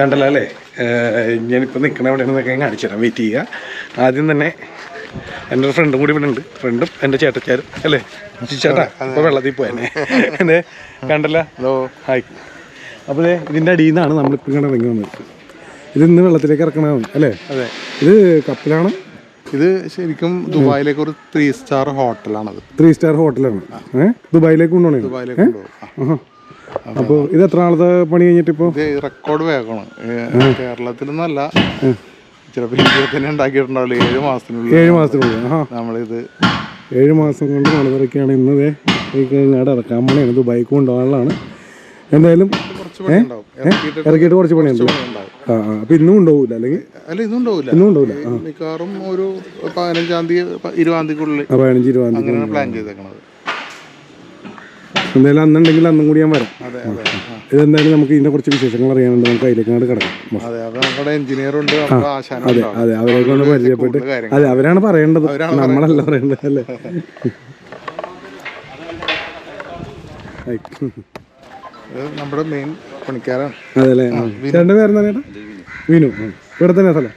കണ്ടല്ലോ അല്ലേ? ഞാനിപ്പോൾ നിൽക്കണ എവിടെയാണെന്നൊക്കെ കാണിച്ചു തരാം. വെയിറ്റ് ചെയ്യുക. ആദ്യം തന്നെ എൻ്റെ ഒരു ഫ്രണ്ടും കൂടി ഇവിടെ ഉണ്ട്. ഫ്രണ്ടും എൻ്റെ ചേട്ടച്ചാരും അല്ലേ? ചേട്ടാ ഇപ്പോൾ വെള്ളത്തിൽ പോയനെ എന്നെ കണ്ടല്ലോ. ഹായ്. അപ്പോൾ ഇതിൻ്റെ അടിയിൽ നിന്നാണ് നമ്മളിപ്പോൾ ഇങ്ങനെ ഇറങ്ങി വന്നത്. ഇത് ഇന്ന് വെള്ളത്തിലേക്ക് ഇറക്കണതാണ് അല്ലേ? അതെ. ഇത് കപ്പലാണ്. ഇത് ശരിക്കും ദുബായിലേക്ക് ഒരു 3 സ്റ്റാർ ഹോട്ടലാണത്. 3 സ്റ്റാർ ഹോട്ടലാണ്. ദുബായിലേക്ക് കൊണ്ടുപോകണേ? ദുബായിലേക്ക് കൊണ്ടുപോകും. അപ്പോൾ ഇത് എത്ര നാളത്തെ പണി കഴിഞ്ഞിട്ട് ഇപ്പോൾ? റെക്കോർഡ് വേഗമാണ്. കേരളത്തിലൊന്നല്ല, ചിലപ്പോൾ ഇന്ത്യയിൽ തന്നെ ഉണ്ടാക്കിയിട്ടുണ്ടാവില്ല. 7 മാസത്തിനുള്ളിൽ നമ്മളിത് 7 മാസം കൊണ്ട് മണിറക്കിയാണ് ഇന്നത് ഇങ്ങോട്ട് ഇറക്കാൻ പണിയാണ്. ദുബായിക്ക് കൊണ്ടുപോകാനുള്ളതാണ്. എന്തായാലും ഇറക്കിയിട്ട് കുറച്ച് പണിയുണ്ട്. അപ്പൊ ഇന്നും ഉണ്ടാവൂല? അല്ലെങ്കിൽ ഇന്നും ഉണ്ടാവില്ല. മിക്കവാറും ഒരു 15-ആം തീയതി 20-ആം തീയതിക്കുള്ളിൽ 15-20 അങ്ങനെയാണ് പ്ലാൻ ചെയ്തേക്കണത്. എന്തായാലും അന്നുണ്ടെങ്കിൽ അന്നും കൂടി ഞാൻ വരാം. ഇതെന്തായാലും നമുക്ക് ഇതിന്റെ കുറച്ച് വിശേഷങ്ങൾ അറിയാനുണ്ട്. നമുക്ക് അതിലേക്ക് കിടക്കാം. നമ്മുടെ എഞ്ചിനീയറുണ്ട്. അതെ അതെ, അവരെയൊക്കെ ഒന്ന് പരിചയപ്പെട്ട്. അതെ, അവരാണ് പറയേണ്ടത്, നമ്മളല്ല പറയേണ്ടത് അല്ലേ? നമ്മുടെ മെയിൻ പണിക്കാരാണ്. അതല്ലേ? ചേട്ടൻ്റെ പേരെന്താ ചേട്ടാ? വിനു. ഇവിടെ തന്നെ സ്ഥലം.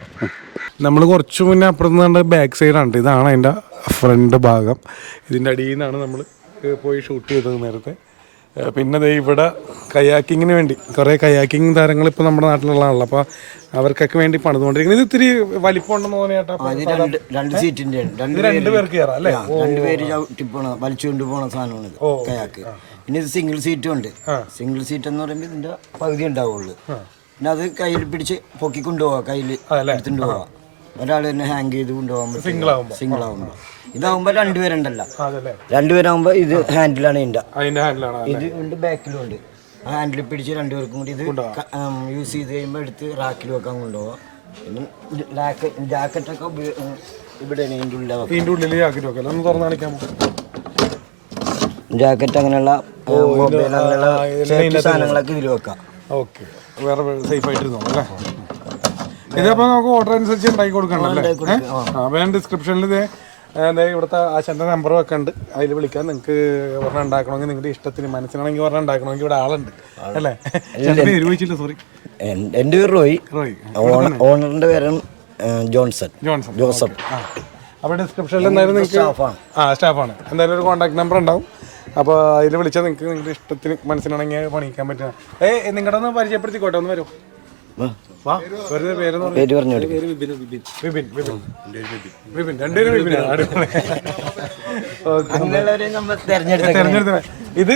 നമ്മൾ കുറച്ച് മുന്നേ അപ്പുറത്ത് നിന്ന് ബാക്ക് സൈഡാണ്. ഇതാണ് അതിൻ്റെ ഫ്രണ്ട് ഭാഗം. ഇതിൻ്റെ അടിയിൽ നിന്നാണ് നമ്മൾ പോയി ഷൂട്ട് ചെയ്തത് നേരത്തെ. പിന്നെ ദേ ഇവിടെ കയാക്കിങ്ങിന് വേണ്ടി കുറേ കയാക്കിങ് താരങ്ങൾ ഇപ്പോൾ നമ്മുടെ നാട്ടിലുള്ളതാണല്ലോ. അപ്പോൾ അവർക്കൊക്കെ വേണ്ടി പണിതുകൊണ്ടിരിക്കുന്നത്. ഇത് ഇത്തിരി വലിപ്പം ഉണ്ടെന്ന് തോന്നിയ ചേട്ടാ? 2 സീറ്റിൻ്റെ 2 പേർക്ക് കയറാം അല്ലേ? 2 പേര് വലിച്ചുകൊണ്ട് പോണ സാധനമാണ് ഇത് കയാക്ക്. പിന്നെ ഇത് സിംഗിൾ സീറ്റും ഉണ്ട്. സിംഗിൾ സീറ്റ് എന്ന് പറയുമ്പോൾ ഇതിന്റെ പകുതി ഉണ്ടാവുള്ളൂ. പിന്നെ അത് കയ്യിൽ പിടിച്ച് പൊക്കി കൊണ്ടുപോവാം, കയ്യിൽ എടുത്തുകൊണ്ട് പോവാം. ഒരാൾ തന്നെ ഹാങ് ചെയ്ത് കൊണ്ടുപോകാൻ സിംഗിൾ ആവുമ്പോൾ. ഇതാവുമ്പോ 2 പേരുണ്ടല്ലോ. 2 പേരാകുമ്പോ ഇത് ഹാൻഡിലാണ് ഇതിന്റെ. ഇത് ഉണ്ട്, ബാക്കിലും ഉണ്ട്. ആ ഹാൻഡിൽ പിടിച്ച് 2 പേർക്കും കൂടി ഇത് യൂസ് ചെയ്ത് കഴിയുമ്പോൾ എടുത്ത് റാക്കിൽ വെക്കാൻ കൊണ്ടുപോവാം. പിന്നെ ജാക്കറ്റൊക്കെ ഇവിടെ ജാക്കറ്റ് അങ്ങനെയുള്ള മൊബൈൽ അങ്ങനെയുള്ള സാധനങ്ങളൊക്കെ ഇതിൽ വെക്കാം. ഓക്കെ, വേറെ സേഫ് ആയിട്ടിരുന്നോ അല്ലേ? ഇതിപ്പോൾ നമുക്ക് ഓർഡർ അനുസരിച്ച് ഉണ്ടാക്കി കൊടുക്കണല്ലേ? വേറെ ഡിസ്ക്രിപ്ഷനിൽ ഇവിടുത്തെ ആശാന്റെ നമ്പർ ഒക്കെ ഉണ്ട്, അതിൽ വിളിക്കാൻ. നിങ്ങൾക്ക് ഒരെണ്ണം ഉണ്ടാക്കണമെങ്കിൽ നിങ്ങളുടെ ഇഷ്ടത്തിന് മനസ്സിലാണെങ്കിൽ ഒരെണ്ണം ഉണ്ടാക്കണമെങ്കിൽ ഇവിടെ ആളുണ്ട് അല്ലേ? പേര് ചോദിച്ചില്ല, സോറി. എൻ്റെ പേര് റോയ്. ഓണറിന്റെ പേരാണ് ജോസഫ്. അപ്പോൾ ഡിസ്ക്രിപ്ഷനിൽ എന്തായാലും നിങ്ങൾക്ക് സ്റ്റാഫാണ്, എന്തായാലും ഒരു കോൺടാക്ട് നമ്പർ ഉണ്ടാവും. അപ്പോൾ അതിൽ വിളിച്ചാൽ നിങ്ങൾക്ക് നിങ്ങളുടെ ഇഷ്ടത്തിന് മനസ്സിലാണെങ്കിൽ പണിയിക്കാൻ പറ്റുക. നിങ്ങളുടെ ഒന്ന് പരിചയപ്പെടുത്തിക്കോട്ടെ, ഒന്ന് വരും. പേര് പറഞ്ഞു. ഇത്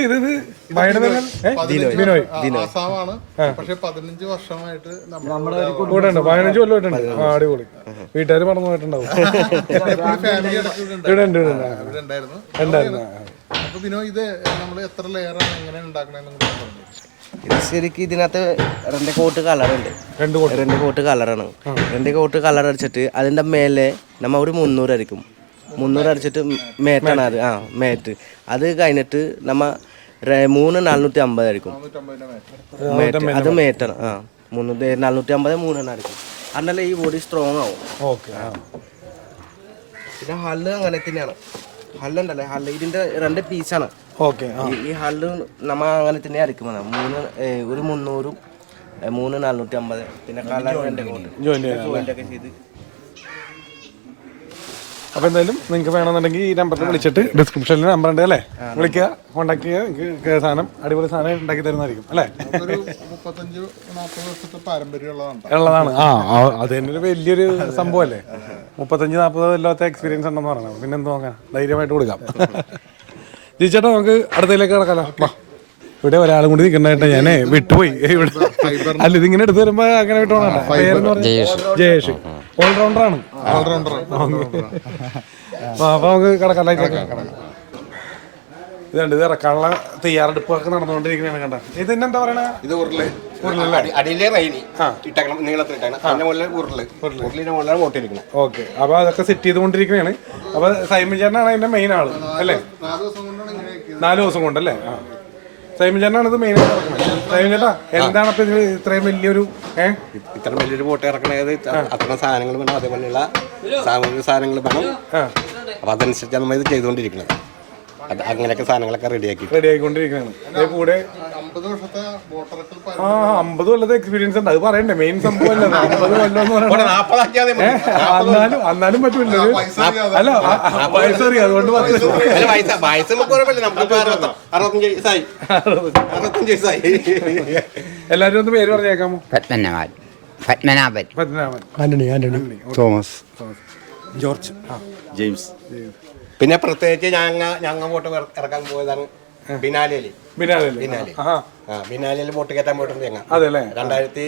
15 വർഷമായിട്ട് കൂടെ ഉണ്ട്. 15 കൊല്ലമായിട്ടുണ്ട്. അടിപൊളി. വീട്ടുകാർ മറന്നു പോയിട്ടുണ്ടാവും. ഇവിടെ ഉണ്ടായിരുന്നു. അപ്പൊ പിന്നെ ഇത് നമ്മൾ എത്ര ലെയറാണ് എങ്ങനെ ഉണ്ടാക്കണെന്ന് ഇത് ശരിക്കും ഇതിനകത്ത് 2 കോട്ട് കളറുണ്ട്. 2 കോട്ട് കളറാണ്. 2 കോട്ട് കളർ അടിച്ചിട്ട് അതിൻ്റെ മേലെ നമ്മൾ ഒരു 300 അടിക്കും. 300 അടിച്ചിട്ട് മേറ്റാണ് അത്. മേറ്റ് അത് കഴിഞ്ഞിട്ട് നമ്മ 3,450 അടിക്കും. അത് മേറ്റാണ്. 450 3 അടിക്കും. അതല്ല ഈ ബോഡി സ്ട്രോങ് ആവും. പിന്നെ ഹല്ല് അങ്ങനെ തന്നെയാണ്. ഹല്ലുണ്ടല്ലേ, ഹല്ല് ഇതിൻ്റെ 2 പീസാണ്. ഈ ഹല്ല് നമ്മ അങ്ങനെ തന്നെ അടിക്കുന്നത്. ഒരു 300, 3,450. പിന്നെ കളർ ജോയിൻ്റ് ഒക്കെ ചെയ്ത്. അപ്പോൾ എന്തായാലും നിങ്ങൾക്ക് വേണമെന്നുണ്ടെങ്കിൽ ഈ നമ്പറിൽ വിളിച്ചിട്ട്, ഡിസ്ക്രിപ്ഷനിൽ നമ്പർ ഉണ്ട് അല്ലേ? വിളിക്കുക, കോൺടാക്ട് ചെയ്യുക. നിങ്ങൾക്ക് സാധനം, അടിപൊളി സാധനം ഉണ്ടാക്കി തരുന്നതായിരിക്കും അല്ലേ? 35-40 വർഷത്തെ പാരമ്പര്യമുള്ളതാണ്. അത് തന്നെ ഒരു വലിയൊരു സംഭവമല്ലേ? 35-40 കൊല്ലത്തെ എക്സ്പീരിയൻസ് ഉണ്ടെന്ന് പറഞ്ഞത്. പിന്നെ എന്ത് നോക്കാം, ധൈര്യമായിട്ട് കൊടുക്കാം. ജിച്ചേട്ടാ, നമുക്ക് അടുത്തതിലേക്ക് കിടക്കാമല്ലോ. ഇവിടെ ഒരാളും കൂടി നിൽക്കണ്ടായിട്ട് ഞാനേ വിട്ടുപോയി. ഇവിടെ അല്ല, ഇതിങ്ങനെ എടുത്ത് വരുമ്പോ അങ്ങനെ വിട്ടോണ. പേരെന്ന് പറഞ്ഞ ജയേഷ്. ഓൾറൗണ്ടറാണ്. അപ്പൊ നമുക്ക് കിടക്കാലേക്ക് ഇതുണ്ട്. ഇത് ഇറക്കാനുള്ള തയ്യാറെടുപ്പൊക്കെ നടന്നുകൊണ്ടിരിക്കുന്നതാണ്. കണ്ട ഇതിനെന്താ പറയണ? ഇത് ഓക്കെ. അപ്പൊ അതൊക്കെ സെറ്റ് ചെയ്തുകൊണ്ടിരിക്കുകയാണ്. അപ്പൊ സൈമൻ ചേട്ടനാണ് അതിന്റെ മെയിൻ ആള് അല്ലേ? 4 ദിവസം കൊണ്ടല്ലേ? സൈമൻ ചേട്ടനാണ് ഇത് മെയിൻ ആയിട്ട് ഇറക്കുന്നത്. സൈമൻ ചേട്ടാ, എന്താണ് അപ്പൊ ഇത് ഇത്രയും വലിയൊരു ബോട്ട് ഇറക്കണത്? അത്തരം സാധനങ്ങൾ വേണം, അതേപോലെയുള്ള സാമൂഹിക സാധനങ്ങൾ വേണം. അപ്പൊ അതനുസരിച്ചാണ് നമ്മൾ ഇത് ചെയ്തുകൊണ്ടിരിക്കുന്നത്. അങ്ങനെയൊക്കെ സാധനങ്ങളൊക്കെ റെഡിയാക്കിക്കൊണ്ടിരിക്കുകയാണ്. കൂടെ 50 വർഷത്തെ ബോട്ടിറക്കൽ ആ 50 കൊല്ലത്തെ എക്സ്പീരിയൻസ് ഉണ്ട്. അത് പറയണ്ടേ, മെയിൻ സംഭവം അല്ല 50 കൊല്ലം എന്ന് പറയുന്നത്. എന്നാലും പറ്റൂല. അല്ല വയസ്സറിയാം, അതുകൊണ്ട് എല്ലാരും ഒന്ന് പേര് പറഞ്ഞേക്കാമോ? പത്മനാഭൻ, ആന്റണി, തോമസ്, ജോർജ്, ജെയിംസ്. പിന്നെ പ്രത്യേകിച്ച് ഞങ്ങ ബോട്ട് ഇറക്കാൻ പോയതാണ് ബിനാലിയില്. ബിനാലിയിൽ ബോട്ട് കയറ്റാൻ പോയിട്ടുണ്ട് ഞങ്ങൾ. അതെല്ലേ? 2012.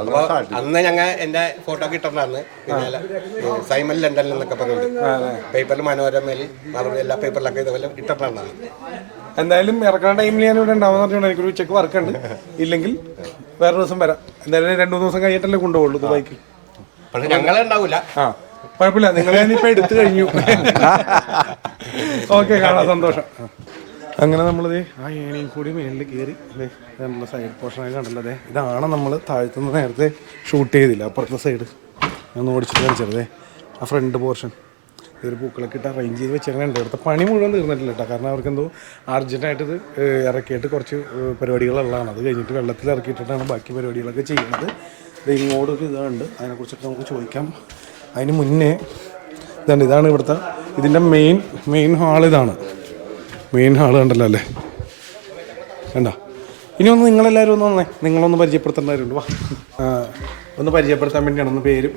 അപ്പൊ അന്ന് ഞങ്ങൾ എന്റെ ഫോട്ടോ കിട്ടുന്നതാണ് ബിനാല സൈമൺ ലണ്ടനിൽ എന്നൊക്കെ പറഞ്ഞിട്ടുണ്ട്. പേപ്പറിൽ മനോരമയിൽ മറുപടി എല്ലാ പേപ്പറിലൊക്കെ ഇതുപോലെ ഇട്ടിട്ടുണ്ടാണ്. എന്തായാലും ഇറക്കുന്ന ടൈമിൽ ഞാൻ ഇവിടെ ഉണ്ടാവുന്ന പറഞ്ഞോണ്ട് എനിക്കൊരു ഉച്ചക്ക് വർക്ക് ഉണ്ട്. ഇല്ലെങ്കിൽ വേറെ ദിവസം വരാം. എന്തായാലും 2-3 ദിവസം കഴിഞ്ഞിട്ടല്ലേ കൊണ്ടുപോകുള്ളൂ ദുബായിക്ക്. പക്ഷെ ഞങ്ങളുണ്ടാവൂല. ആ കുഴപ്പമില്ല, നിങ്ങൾ ഞാനിപ്പോ എടുത്തു കഴിഞ്ഞു. ഓക്കെ, കാണാം, സന്തോഷം. അങ്ങനെ നമ്മളിത് ആ ഏണിയും കൂടി മേളിൽ കയറി നമ്മുടെ സൈഡ് പോർഷനൊക്കെ കണ്ടല്ലേ. ഇതാണ് നമ്മൾ താഴ്ത്തുന്ന നേരത്തെ ഷൂട്ട് ചെയ്തില്ല, അപ്പുറത്തെ സൈഡ് ഒന്ന് ഓടിച്ചിട്ട് കാണിച്ചതേ. ആ ഫ്രണ്ട് പോർഷൻ ഇതൊരു പൂക്കളൊക്കെ ഇട്ട് അറേഞ്ച് ചെയ്ത് വെച്ചിട്ടുണ്ട്. ഇവിടുത്തെ പണി മുഴുവൻ തീർന്നിട്ടില്ല കേട്ടോ. കാരണം അവർക്കെന്തോ അർജൻറ്റായിട്ട് ഇത് ഇറക്കിയിട്ട് കുറച്ച് പരിപാടികളുള്ളതാണ്. അത് കഴിഞ്ഞിട്ട് വെള്ളത്തിൽ ഇറക്കിയിട്ടിട്ടാണ് ബാക്കി പരിപാടികളൊക്കെ ചെയ്യുന്നത്. ഇത് ഇങ്ങോട്ടൊരു ഇതുണ്ട്, അതിനെക്കുറിച്ചൊക്കെ നമുക്ക് ചോദിക്കാം. അതിന് മുന്നേ ഇതാണ് ഇവിടുത്തെ ഇതിൻ്റെ മെയിൻ ഹാൾ. ഇതാണ് മെയിൻ ഹാൾ, കണ്ടല്ലോ അല്ലേ? കണ്ട. ഇനി ഒന്ന് നിങ്ങളെല്ലാവരും ഒന്ന് വന്നേ, നിങ്ങളൊന്ന് പരിചയപ്പെടുത്തേണ്ടവരുണ്ട്. വാ, ഒന്ന് പരിചയപ്പെടുത്താൻ വേണ്ടിയാണ്. ഒന്ന് പേരും.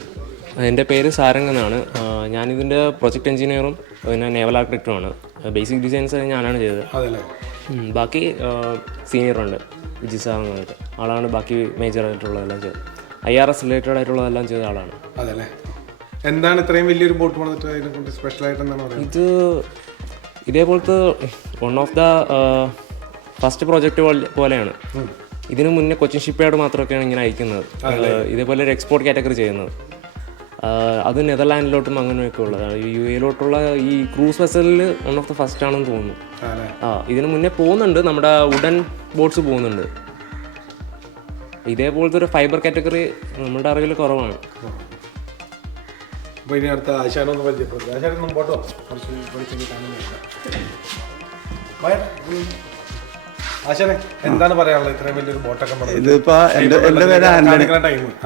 എൻ്റെ പേര് സാരംഗ് എന്നാണ്. ഞാനിതിൻ്റെ പ്രൊജക്ട് എഞ്ചിനീയറും പിന്നെ നേവൽ ആർക്കിടെക്റ്റുമാണ്. ബേസിക് ഡിസൈൻസ് ഞാനാണ് ചെയ്തത്. അതല്ലേ? ബാക്കി സീനിയറുണ്ട്, വിജിസാർ എന്ന് പറഞ്ഞിട്ട് ആളാണ് ബാക്കി മേജറായിട്ടുള്ളതെല്ലാം ചെയ്തത്. IRS റിലേറ്റഡ് ആയിട്ടുള്ളതെല്ലാം ചെയ്ത ആളാണ്. അതല്ലേ? എന്താണ് ഇത്രയും വലിയൊരു ബോട്ട് വന്നിട്ട് അതിനെക്കൊണ്ട് സ്പെഷ്യലായിട്ട് എന്താണ് പറയുന്നത്? ഇത് ഇതേപോലത്തെ one of the first project പോലെയാണ്. ഇതിനു മുന്നേ കൊച്ചിൻ ഷിപ്പ്യാർഡ് മാത്രമൊക്കെയാണ് ഇങ്ങനെ അയക്കുന്നത്. ഇതേപോലെ ഒരു എക്സ്പോർട്ട് കാറ്റഗറി ചെയ്യുന്നത്. അത് നെതർലാൻഡിലോട്ടും അങ്ങനെയൊക്കെ ഉള്ളത്. UAE ഈ ക്രൂസ് വെസലിൽ വൺ ഓഫ് ദ ഫസ്റ്റ് ആണെന്ന് തോന്നുന്നു. ഇതിനു മുന്നേ പോകുന്നുണ്ട്, നമ്മുടെ വുഡൻ ബോട്ട്സ് പോകുന്നുണ്ട്. ഇതേപോലത്തെ ഒരു ഫൈബർ കാറ്റഗറി നമ്മുടെ അറിവിൽ കുറവാണ്. അപ്പോൾ ഇനി അടുത്ത ആശാനൊന്ന് പരിചയപ്പെടുത്തുക. ആശാനം മുമ്പോട്ടോ കുറച്ച് വിളിച്ചെങ്കിൽ കാണുന്നില്ല. ആശാനെ, എന്താണ് പറയാനുള്ളത് ഇത്രയും വലിയൊരു ബോട്ടൊക്കെ? ഇതിപ്പോൾ എൻ്റെ പേര്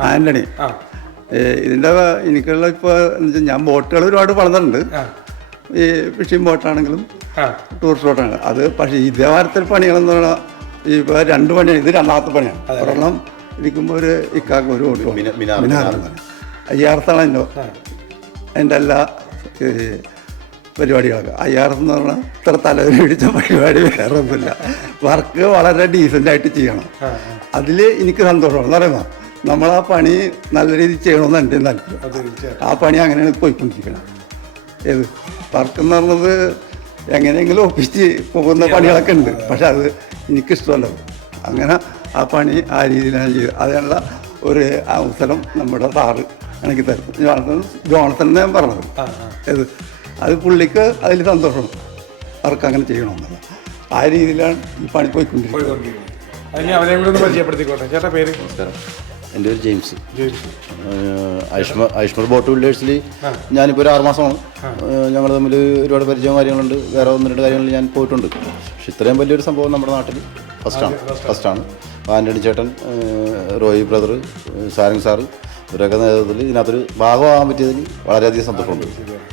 ആൻ്റണി. ഇതിൻ്റെ എനിക്കുള്ള ഇപ്പോൾ എന്ന് വെച്ചാൽ ഞാൻ ബോട്ടുകൾ ഒരുപാട് വളർന്നിട്ടുണ്ട്. ഈ ഫിഷിംഗ് ബോട്ടാണെങ്കിലും ടൂറിസ്റ്റ് ബോട്ടാണെങ്കിലും അത്. പക്ഷേ ഇതേമാരത്തെ പണികളെന്ന് പറഞ്ഞാൽ ഇപ്പോൾ 2 പണിയാണ്. ഇത് 2ാമത്തെ പണിയാണ്. ഒരെണ്ണം ഇരിക്കുമ്പോൾ ഒരു ഇക്കാക്ക് ഒരു ബോട്ട് മിനാറാണ്. 5000 അതിൻ്റെ എല്ലാ പരിപാടികളൊക്കെ. 5000 എന്ന് പറഞ്ഞാൽ ഇത്ര തലവരി പിടിച്ച പരിപാടി വേറെ ഒന്നുമില്ല. വർക്ക് വളരെ ഡീസൻ്റായിട്ട് ചെയ്യണം. അതിൽ എനിക്ക് സന്തോഷമാണ്. എന്ന് പറയുമ്പോൾ നമ്മളാ പണി നല്ല രീതിയിൽ ചെയ്യണമെന്ന് എൻ്റെ താല്പര്യം. ആ പണി അങ്ങനെയാണ് പോയിക്കൊണ്ടിരിക്കണം. ഏത് വർക്ക് എന്ന് പറഞ്ഞത് എങ്ങനെയെങ്കിലും ഒപ്പിച്ച് പോകുന്ന പണികളൊക്കെ ഉണ്ട്. പക്ഷെ അത് എനിക്കിഷ്ടമല്ല. അങ്ങനെ ആ പണി ആ രീതിയിലാണ് ചെയ്തത്. അതിനുള്ള ഒരു അവസരം നമ്മുടെ സാറ് എനിക്ക് തരും. ജോണസൺ ഞാൻ പറഞ്ഞത് ഏത് അത് പുള്ളിക്ക് അതിൽ സന്തോഷമാണ്. വർക്ക് അങ്ങനെ ചെയ്യണമെന്നുള്ളത്. ആ രീതിയിലാണ് ഈ പണി പോയിക്കൊണ്ടിരിക്കുന്നത്. ചേട്ടാ പേര്? എൻ്റെ പേര് ജെയിംസ്. ഐഷ്മർ ബോട്ട് ബിൽഡേഴ്സിൽ ഞാനിപ്പോൾ ഒരു 6 മാസമാണ്. ഞങ്ങൾ തമ്മിൽ ഒരുപാട് പരിചയവും കാര്യങ്ങളുണ്ട്. വേറെ 1-2 കാര്യങ്ങളിൽ ഞാൻ പോയിട്ടുണ്ട്. പക്ഷെ ഇത്രയും വലിയൊരു സംഭവം നമ്മുടെ നാട്ടിൽ ഫസ്റ്റാണ്. ആൻ്റണി ചേട്ടൻ, റോയി ബ്രദർ, സാരംഗ് സാറ് ഇവരൊക്കെ നേതൃത്വത്തിൽ ഇതിനകത്തൊരു ഭാഗമാകാൻ പറ്റിയതിൽ വളരെയധികം സന്തോഷമുണ്ട്.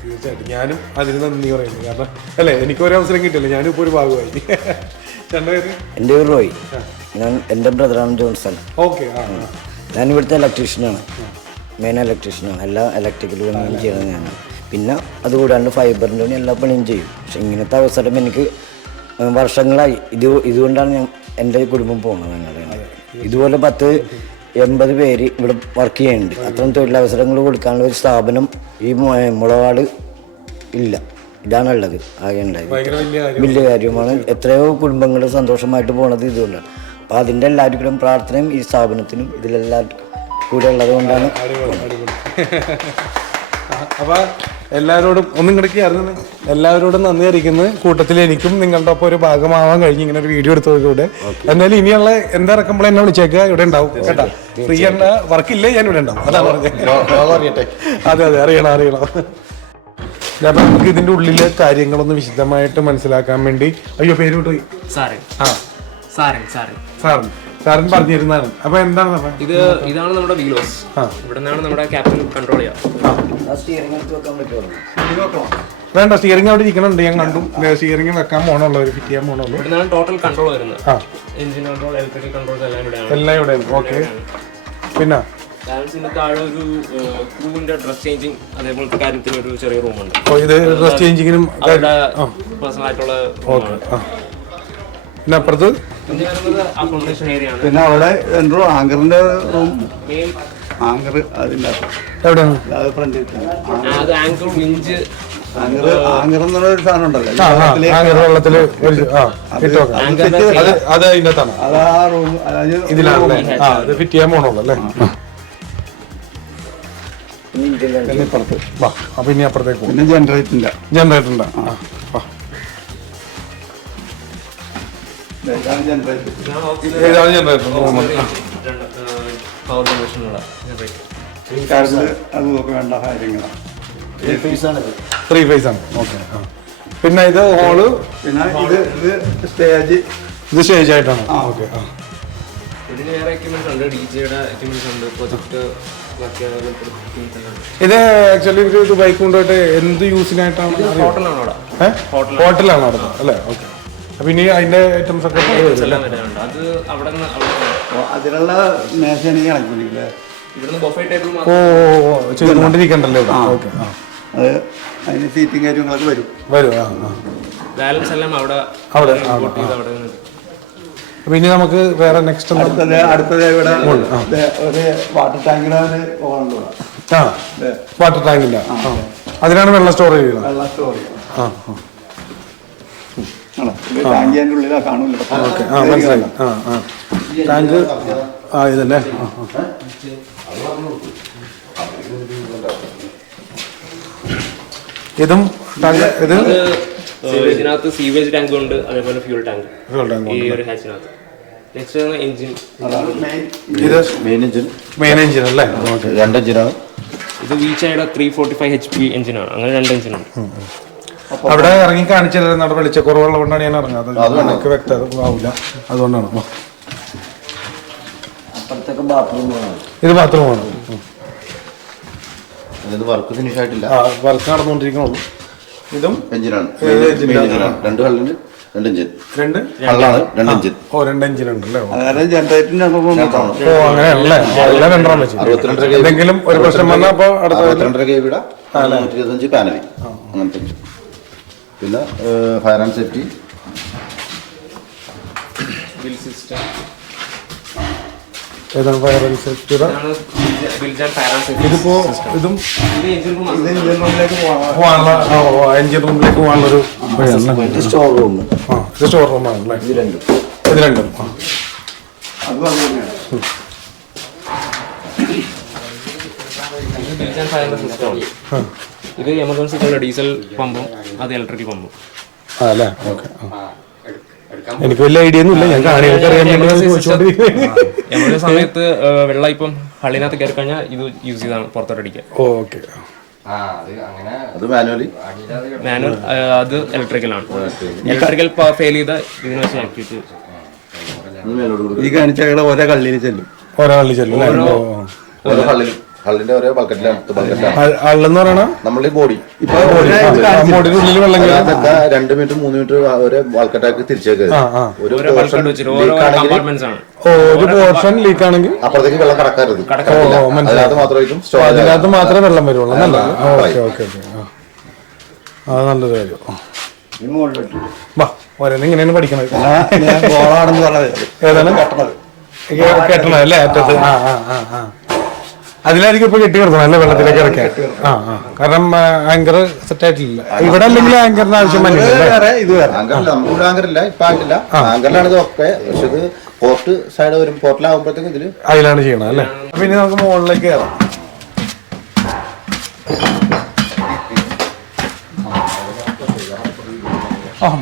തീർച്ചയായിട്ടും ഞാനും അതിന് നന്ദി പറയുന്നു. കാരണം അല്ലേ, എനിക്കൊരു അവസരം കിട്ടില്ല, ഞാനും ഇപ്പോൾ ഒരു ഭാഗമായി. എൻ്റെ പേര് റോയ്. എൻ്റെ ബ്രദറാണ് ജോൺസൺ. ഓക്കെ. ഞാൻ ഇവിടുത്തെ ഇലക്ട്രീഷ്യനാണ്, മെയിൻ ഇലക്ട്രീഷ്യനാണ്. എല്ലാ ഇലക്ട്രിക്കൽ പണിയും ചെയ്യുന്നത് ഞാനാണ്. പിന്നെ അതുകൂടാണ്ട് ഫൈബറിൻ്റെ പണി എല്ലാ പണിയും ചെയ്യും. പക്ഷെ ഇങ്ങനത്തെ അവസരം എനിക്ക് വർഷങ്ങളായി. ഇതുകൊണ്ടാണ് ഞാൻ എൻ്റെ കുടുംബം പോകുന്നത്. ഞങ്ങളുടെ ഇതുപോലെ 10-80 പേര് ഇവിടെ വർക്ക് ചെയ്യുന്നുണ്ട്. അത്തരം തൊഴിലവസരങ്ങൾ കൊടുക്കാനുള്ള ഒരു സ്ഥാപനം ഈ മുളവാട് ഇല്ല. ഇതാണുള്ളത്. ആകെ ഉണ്ടായത് വലിയ കാര്യമാണ്. എത്രയോ കുടുംബങ്ങൾ സന്തോഷമായിട്ട് പോണത് ഇതുകൊണ്ടാണ്. അപ്പോൾ അതിൻ്റെ എല്ലാവർക്കും പ്രാർത്ഥനയും ഈ സ്ഥാപനത്തിനും ഇതിലെല്ലാം കൂടെ ഉള്ളത് കൊണ്ടാണ്. അപ്പോൾ എല്ലാവരോടും ഒന്നും കിടക്കി അറിഞ്ഞത് എല്ലാവരോടും നന്ദി അറിയിക്കുന്നത്. കൂട്ടത്തിൽ എനിക്കും നിങ്ങളുടെ ഒപ്പം ഒരു ഭാഗമാവാൻ കഴിഞ്ഞ് ഇങ്ങനെ ഒരു വീഡിയോ എടുത്തതിലൂടെ. എന്തായാലും ഇനിയുള്ള എന്താ ഇറക്കുമ്പോൾ എന്നെ വിളിച്ചേക്കുക, ഇവിടെ ഉണ്ടാവും കേട്ടോ. ഫ്രീ എന്ന വർക്കില്ലേ, ഞാൻ ഇവിടെ ഉണ്ടാവും. അതാണ് പറഞ്ഞത്. അതെ അറിയണം. അപ്പം നമുക്ക് ഇതിൻ്റെ ഉള്ളിലെ കാര്യങ്ങളൊന്ന് വിശദമായിട്ട് മനസ്സിലാക്കാൻ വേണ്ടി. അയ്യോ, പേര് വിട്ടുപോയി. സാറിന് പറഞ്ഞിരുന്നതാണ്. അപ്പൊ എന്താണ് സാറേ ഇതാണ് നമ്മുടെ വീലോസ്. ഇവിടെ നിന്നാണ് നമ്മുടെ ക്യാപ്റ്റൻ കൺട്രോൾ ചെയ്യാം. സ്റ്റിയറിംഗ് എടുത്ത് വെക്കാൻ പറ്റുമോ? വേണ്ട, സ്റ്റിയറിംഗ് അവിടെ ഇരിക്കണുണ്ട്, ഞാൻ കണ്ടു. സ്റ്റിയറിംഗ് വെക്കാൻ പോകണുള്ളൂ, ഫിറ്റ് ചെയ്യാൻ പോകണുള്ളൂ. ഇവിടെ നിന്നാണ് ടോട്ടൽ കൺട്രോൾ വരുന്നത്. എഞ്ചിൻ കൺട്രോൾ, ഇലക്ട്രിക്കൽ കൺട്രോൾസ് എല്ലാം ഇവിടെയാണ്. എല്ലാം ഇവിടെ. ഓക്കെ. പിന്നെ ബാലൻസിന്റെ താഴെ ഒരു ക്രൂവിന്റെ ഡ്രസ് ചേഞ്ചിങ് അതേപോലത്തെ കാര്യത്തിന് ഒരു ചെറിയ റൂമുണ്ട്. ഇത് ഡ്രസ് ചേഞ്ചിങ്ങിനും പേഴ്സണൽ ആയിട്ടുള്ള. പിന്നെ അപ്പുറത്ത് അക്കോമഡേഷൻ ഏരിയ ആണ്. പിന്നെ അവിടെ എന്തോ ആങ്കറിന്റെ റൂം, ആങ്കർ അതിൻ്റെ എവിടെയാണ്? അത് ഫ്രണ്ടിൽ അത് ആങ്കർ വിഞ്ച് ആങ്കർ എന്നുള്ള ഒരു സാധനം ഉണ്ടല്ലോ, വെള്ളത്തില് അത് അതിൻ്റെ അകത്താണ്. അത് ആ റൂം ഇതിലാണല്ലേ? അത് ഫിറ്റ് ചെയ്യാൻ പോകണുള്ളൂ അല്ലേ? പിന്നെ ഇപ്പുറത്ത് വാ. അപ്പൊ ഇനി അപ്പുറത്തേക്ക് പോകും. പിന്നെ ജനറേറ്ററില്ല. ജനറേറ്ററിന്റെ ഏതാണ് ജനറേറ്റർ? പവർ ജനറേഷനുള്ള അതുമൊക്കെ വേണ്ട കാര്യങ്ങളാണ്. 3 ഫേസ് ആണ്. ഓക്കെ. പിന്നെ ഇത് ഹോള്, പിന്നെ ഇത് സ്റ്റേജ്. ഇത് സ്റ്റേജ് ആയിട്ടാണ്. ഓക്കെ. ഇതിന് വേറെ എക്യുപ്മെന്റ്സ് ഉണ്ട്, ഡിജെയുടെ എക്യുപ്മെന്റ്സ് ഉണ്ട്, പ്രൊജക്ട്. ഇത് ആക്ച്വലി ഒരു ബൈക്ക് കൊണ്ടുപോയിട്ട് എന്ത് യൂസിനായിട്ടാണ്? ഹോട്ടലാണ് അവിടെ. ഹോട്ടലാണ് അവിടെ അല്ലേ? ഓക്കെ. അപ്പൊ ഇനി അതിന്റെ ഐറ്റംസ് ഒക്കെ അത് അവിടെ അതിനുള്ള മേശയാണ് ഈ കണക്കില്ലേ? ഇവിടുന്ന് ബൊഫേ ടേബിൾ ചെയ്തുകൊണ്ടിരിക്കണ്ടല്ലോ. ഓക്കെ. അത് അതിന് സീറ്റിംഗ് കാര്യങ്ങളൊക്കെ വരും. ബാലൻസ് എല്ലാം അവിടെ. അപ്പൊ ഇനി നമുക്ക് വേറെ നെക്സ്റ്റ് അടുത്തത് ഇവിടെ ഒരു വാട്ടർ ടാങ്കിന് പോകാനുള്ളൂ. വാട്ടർ ടാങ്കില്ല, അതിനാണ് വെള്ളം സ്റ്റോർ ചെയ്യുന്നത്. വെള്ളം സ്റ്റോർ ചെയ്യും. ടാങ്ക് അതിൻ്റെ ഉള്ളിലാ കാണൂല. ഓക്കെ. മനസ്സിലായി. ടാങ്ക് ഇതല്ലേ? ഇതും ടാങ്ക്. ഇതിനകത്ത് സീവേജ് ടാങ്ക് ഉണ്ട്, അതേപോലെ ഫ്യൂൾ ടാങ്ക് ഈ ഒരു ഹാച്ചിനകത്ത്. Next engine. ഇത് മെയിൻ എഞ്ചിൻ അല്ലേ? 2 എഞ്ചിനാണ്. ഇത് വീച്ചയുടെ 345 HP എഞ്ചിനാണ്. അങ്ങനെ 2 എഞ്ചിനുണ്ട്. അവിടെ ഇറങ്ങി കാണിച്ചിരുന്ന അവിടെ വെളിച്ചക്കുറവുള്ളത് കൊണ്ടാണ് ഞാൻ ഇറങ്ങാത്. എനിക്ക് വ്യക്തത ആവില്ല, അതുകൊണ്ടാണ്. ഇത് ബാത്റൂമാണ്. വർക്ക് ഫിനിഷ് ആയിട്ടില്ല, വർക്ക് നടന്നുകൊണ്ടിരിക്കണുള്ളൂ. ഇതും എഞ്ചിനാണ്. 2 ഹള്ളിന് 2 എഞ്ചിൻ. 2 എഞ്ചിൻ. 2 എഞ്ചിൻ ഉണ്ടല്ലേ? ജനറേറ്ററിന്റെ അങ്ങനെയാണല്ലേ? എല്ലാം രണ്ടെണ്ണം വെച്ച്. എന്തെങ്കിലും ഒരു പ്രശ്നം വന്നാൽ അപ്പോൾ 62 kVയുടെ 125 പാനൽ അങ്ങനത്തെ. പിന്നെ fire and safety, bill system. ഏതാണ് ഫയർ ആൻഡ് സേഫ്റ്റി? ഇതിപ്പോ ഇതും പോകാനുള്ള എഞ്ചിൻ റൂമിലേക്ക് പോകാനുള്ളൊരു സ്റ്റോർ റൂം. ഇത് സ്റ്റോർ റൂമാണല്ലേ? ഇത് രണ്ടും. ഇത് എമർജൻസിക്കുള്ള ഡീസൽ പമ്പും അത് ഇലക്ട്രിക് പമ്പും. അതല്ലേ? ഓക്കെ. എനിക്ക് വലിയ ഐഡിയ ഒന്നും ഇല്ല, ഞാൻ കാണികൾക്കറിയാൻ എമർജൻസി സമയത്ത് വെള്ളം ഇപ്പം ഹള്ളിനകത്ത് കയറി കഴിഞ്ഞാൽ ഇത് യൂസ് ചെയ്താണ് പുറത്തോട്ടടിക്കുക. ഓക്കെ. അത് മാനുവൽ. അത് ഇലക്ട്രിക്കലാണ്. ഇലക്ട്രിക്കൽ ഫെയിൽ ചെയ്ത ഇതിനെ വെച്ച് ആക്ടിവിറ്റി ഈ കാണിച്ച ഓരോ കള്ളിയിൽ ചെല്ലും. ഓരോ ഹള്ളിന്റെ ഓരോ ബക്കറ്റിലാണ്. അള്ളെന്ന് പറയണ നമ്മളുടെ ബോഡി ബോഡിയുടെ ഉള്ളിൽ വെള്ളം 2 മിനിറ്റ് 3 മിനിറ്റ് ഓരോ ബൾക്കറ്റാക്കി തിരിച്ചേക്ക്. ഒരു പോർഷൻ ലീക്ക് ആണെങ്കിൽ അപ്പുറത്തേക്ക് വെള്ളം കടക്കരുത്. അതിനകത്ത് മാത്രമായിരിക്കും അതിനകത്ത് മാത്രമേ വെള്ളം വരുള്ളൂ. ഓക്കെ. അത് നല്ലൊരു കാര്യം. വാ, ഓരോന്നും ഇങ്ങനെയാണ് പഠിക്കണത്. ഏതാണ് കെട്ടണത് അല്ലേ? അറ്റത്ത്. അതിലായിരിക്കും ഇപ്പൊ കെട്ടി കിടക്കണം അല്ലേ? വെള്ളത്തിലേക്ക് ഇറക്കാൻ. കാരണം ആങ്കർ സെറ്റ് ആയിട്ടില്ല ഇവിടെ. അല്ലെങ്കിൽ ആങ്കറിന് ആവശ്യം നമുക്കിവിടെ ആങ്കറില്ല, ഇപ്പൊ ആയിട്ടില്ല. ആങ്കറിലാണ് ഇതൊക്കെ. പക്ഷെ ഇത് പോർട്ട് സൈഡ് വരും. പോർട്ടിലാവുമ്പോഴത്തേക്കും ഇതില് അതിലാണ് ചെയ്യണം അല്ലേ? അപ്പൊ ഇനി നമുക്ക് മുകളിലേക്ക് കയറാം.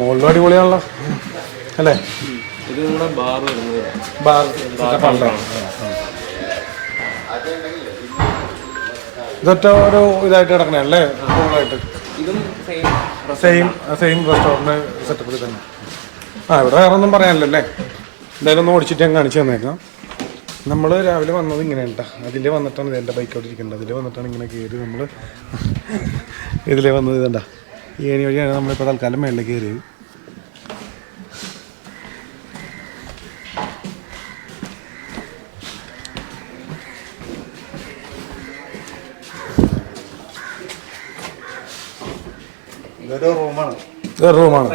മുകളിലും അടിപൊളിയാണല്ലോ അല്ലേ? ഇത് നമ്മുടെ ബാർ വരുന്നത്. ഇതൊറ്റ ഒരു ഇതായിട്ട് കിടക്കണേ അല്ലേ? ഫുള്ളായിട്ട് സെയിം റെസ്റ്റോറൻറ്റ് സെറ്റപ്പിൽ തന്നെ. ഇവിടെ വേറെ ഒന്നും പറയാനില്ലല്ലേ? എന്തായാലും ഒന്ന് ഓടിച്ചിട്ട് ഞാൻ കാണിച്ചു തന്നേക്കാം. നമ്മൾ രാവിലെ വന്നത് ഇങ്ങനെ കേട്ടോ, അതിൽ വന്നിട്ടാണ് എൻ്റെ ബൈക്കോട്ട് ഇരിക്കേണ്ടത്, അതിൽ വന്നിട്ടാണ് ഇങ്ങനെ കയറി നമ്മൾ ഇതിലേ വന്നത്. ഇതണ്ട ഈ ഏണി വഴിയാണ് നമ്മളിപ്പോൾ തൽക്കാലം മേളിലേക്ക് കയറിയത്. ഇതൊരു റൂമാണ്. റൂമാണ്